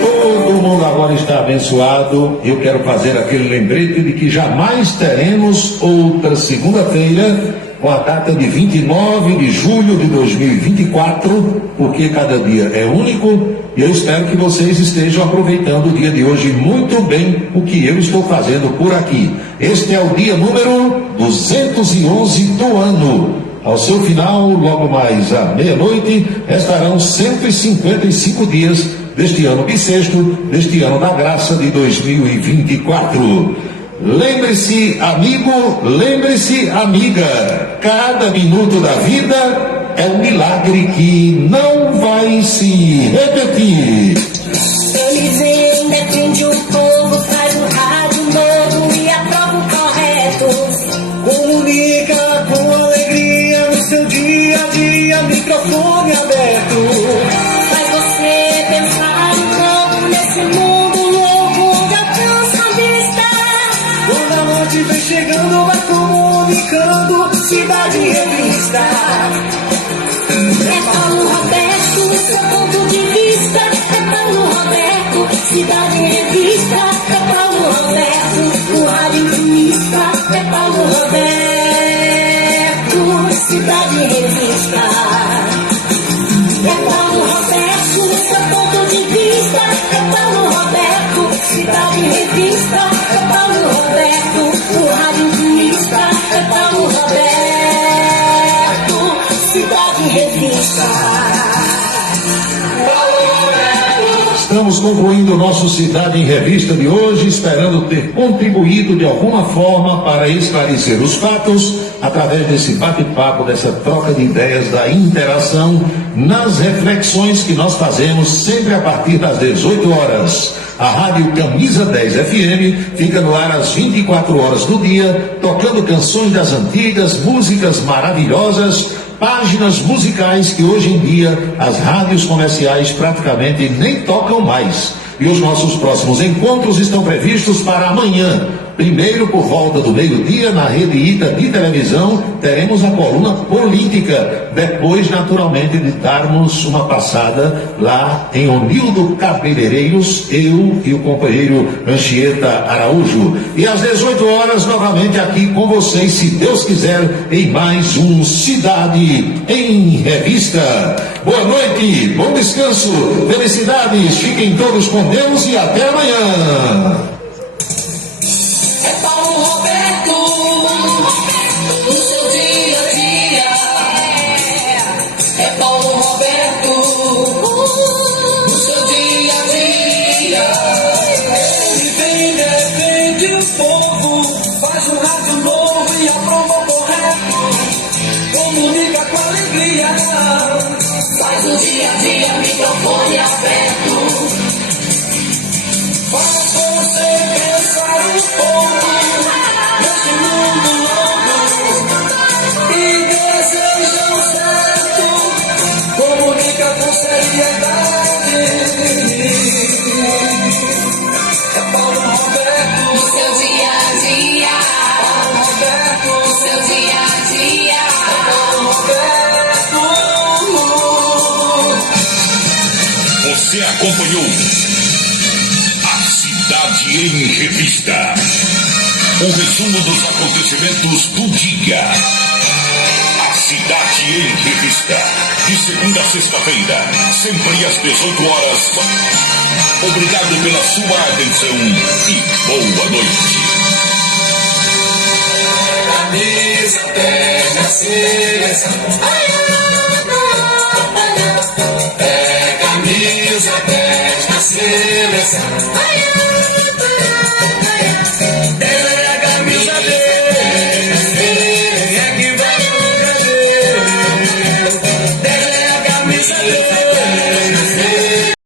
Todo mundo agora está está abençoado. Eu quero fazer aquele lembrete de que jamais teremos outra segunda-feira com a data de 29 de julho de 2024, porque cada dia é único, e eu espero que vocês estejam aproveitando o dia de hoje muito bem, o que eu estou fazendo por aqui. Este é o dia número 211 do ano. Ao seu final, logo mais à meia-noite, restarão 155 dias deste ano bissexto, deste ano da graça de 2024. Lembre-se, amigo, lembre-se, amiga, cada minuto da vida é um milagre que não vai se repetir. Ele vem, defende o povo, faz o rádio novo e aprova o correto. Comunica com alegria no seu dia a dia, microfone aberto. Faz você pensar um pouco nesse mundo louco onde alcança a vista. Quando a noite vem chegando, vai comunicando, Cidade em Revista. É Paulo Roberto, seu ponto de vista. É Paulo Roberto, Cidade em Revista. É Paulo Roberto, o rádio intimista. É Paulo Roberto, Cidade em Revista. É Paulo Roberto, seu ponto de vista. É Paulo Roberto, Cidade em Revista. É Paulo Roberto, o rádio intimista. É Paulo Roberto, Cidade em Revista. Estamos concluindo o nosso Cidade em Revista de hoje, esperando ter contribuído de alguma forma para esclarecer os fatos através desse bate-papo, dessa troca de ideias, da interação nas reflexões que nós fazemos sempre a partir das 18 horas. A Rádio Camisa 10 FM fica no ar às 24 horas do dia, tocando canções das antigas, músicas maravilhosas, páginas musicais que hoje em dia as rádios comerciais praticamente nem tocam mais. E os nossos próximos encontros estão previstos para amanhã. Primeiro, por volta do meio-dia, na Rede Ita de televisão, teremos a coluna política. Depois, naturalmente, de darmos uma passada lá em Onildo Cabeleireiros, eu e o companheiro Anchieta Araújo. E às 18 horas, novamente aqui com vocês, se Deus quiser, em mais um Cidade em Revista. Boa noite, bom descanso, felicidades, fiquem todos com Deus e até amanhã. É Paulo Roberto, no seu dia a dia. É Paulo Roberto, no seu dia a dia. Ele vem, defende o povo, faz um rádio novo e aprova o correto. Comunica com alegria, Faz o dia a dia, microfone aberto. faz você pensar um pouco nesse mundo louco e deseja o certo. Comunica com seriedade. É Paulo Roberto, No seu dia a dia. Paulo Roberto, No seu dia a dia. Paulo Roberto. Você acompanhou a Cidade em Revista. Um resumo dos acontecimentos do dia. A Cidade em Revista. De segunda a sexta-feira, sempre às 18 horas. Obrigado pela sua atenção e boa noite. Camisa 10 na seleção. É camisa 10 na seleção.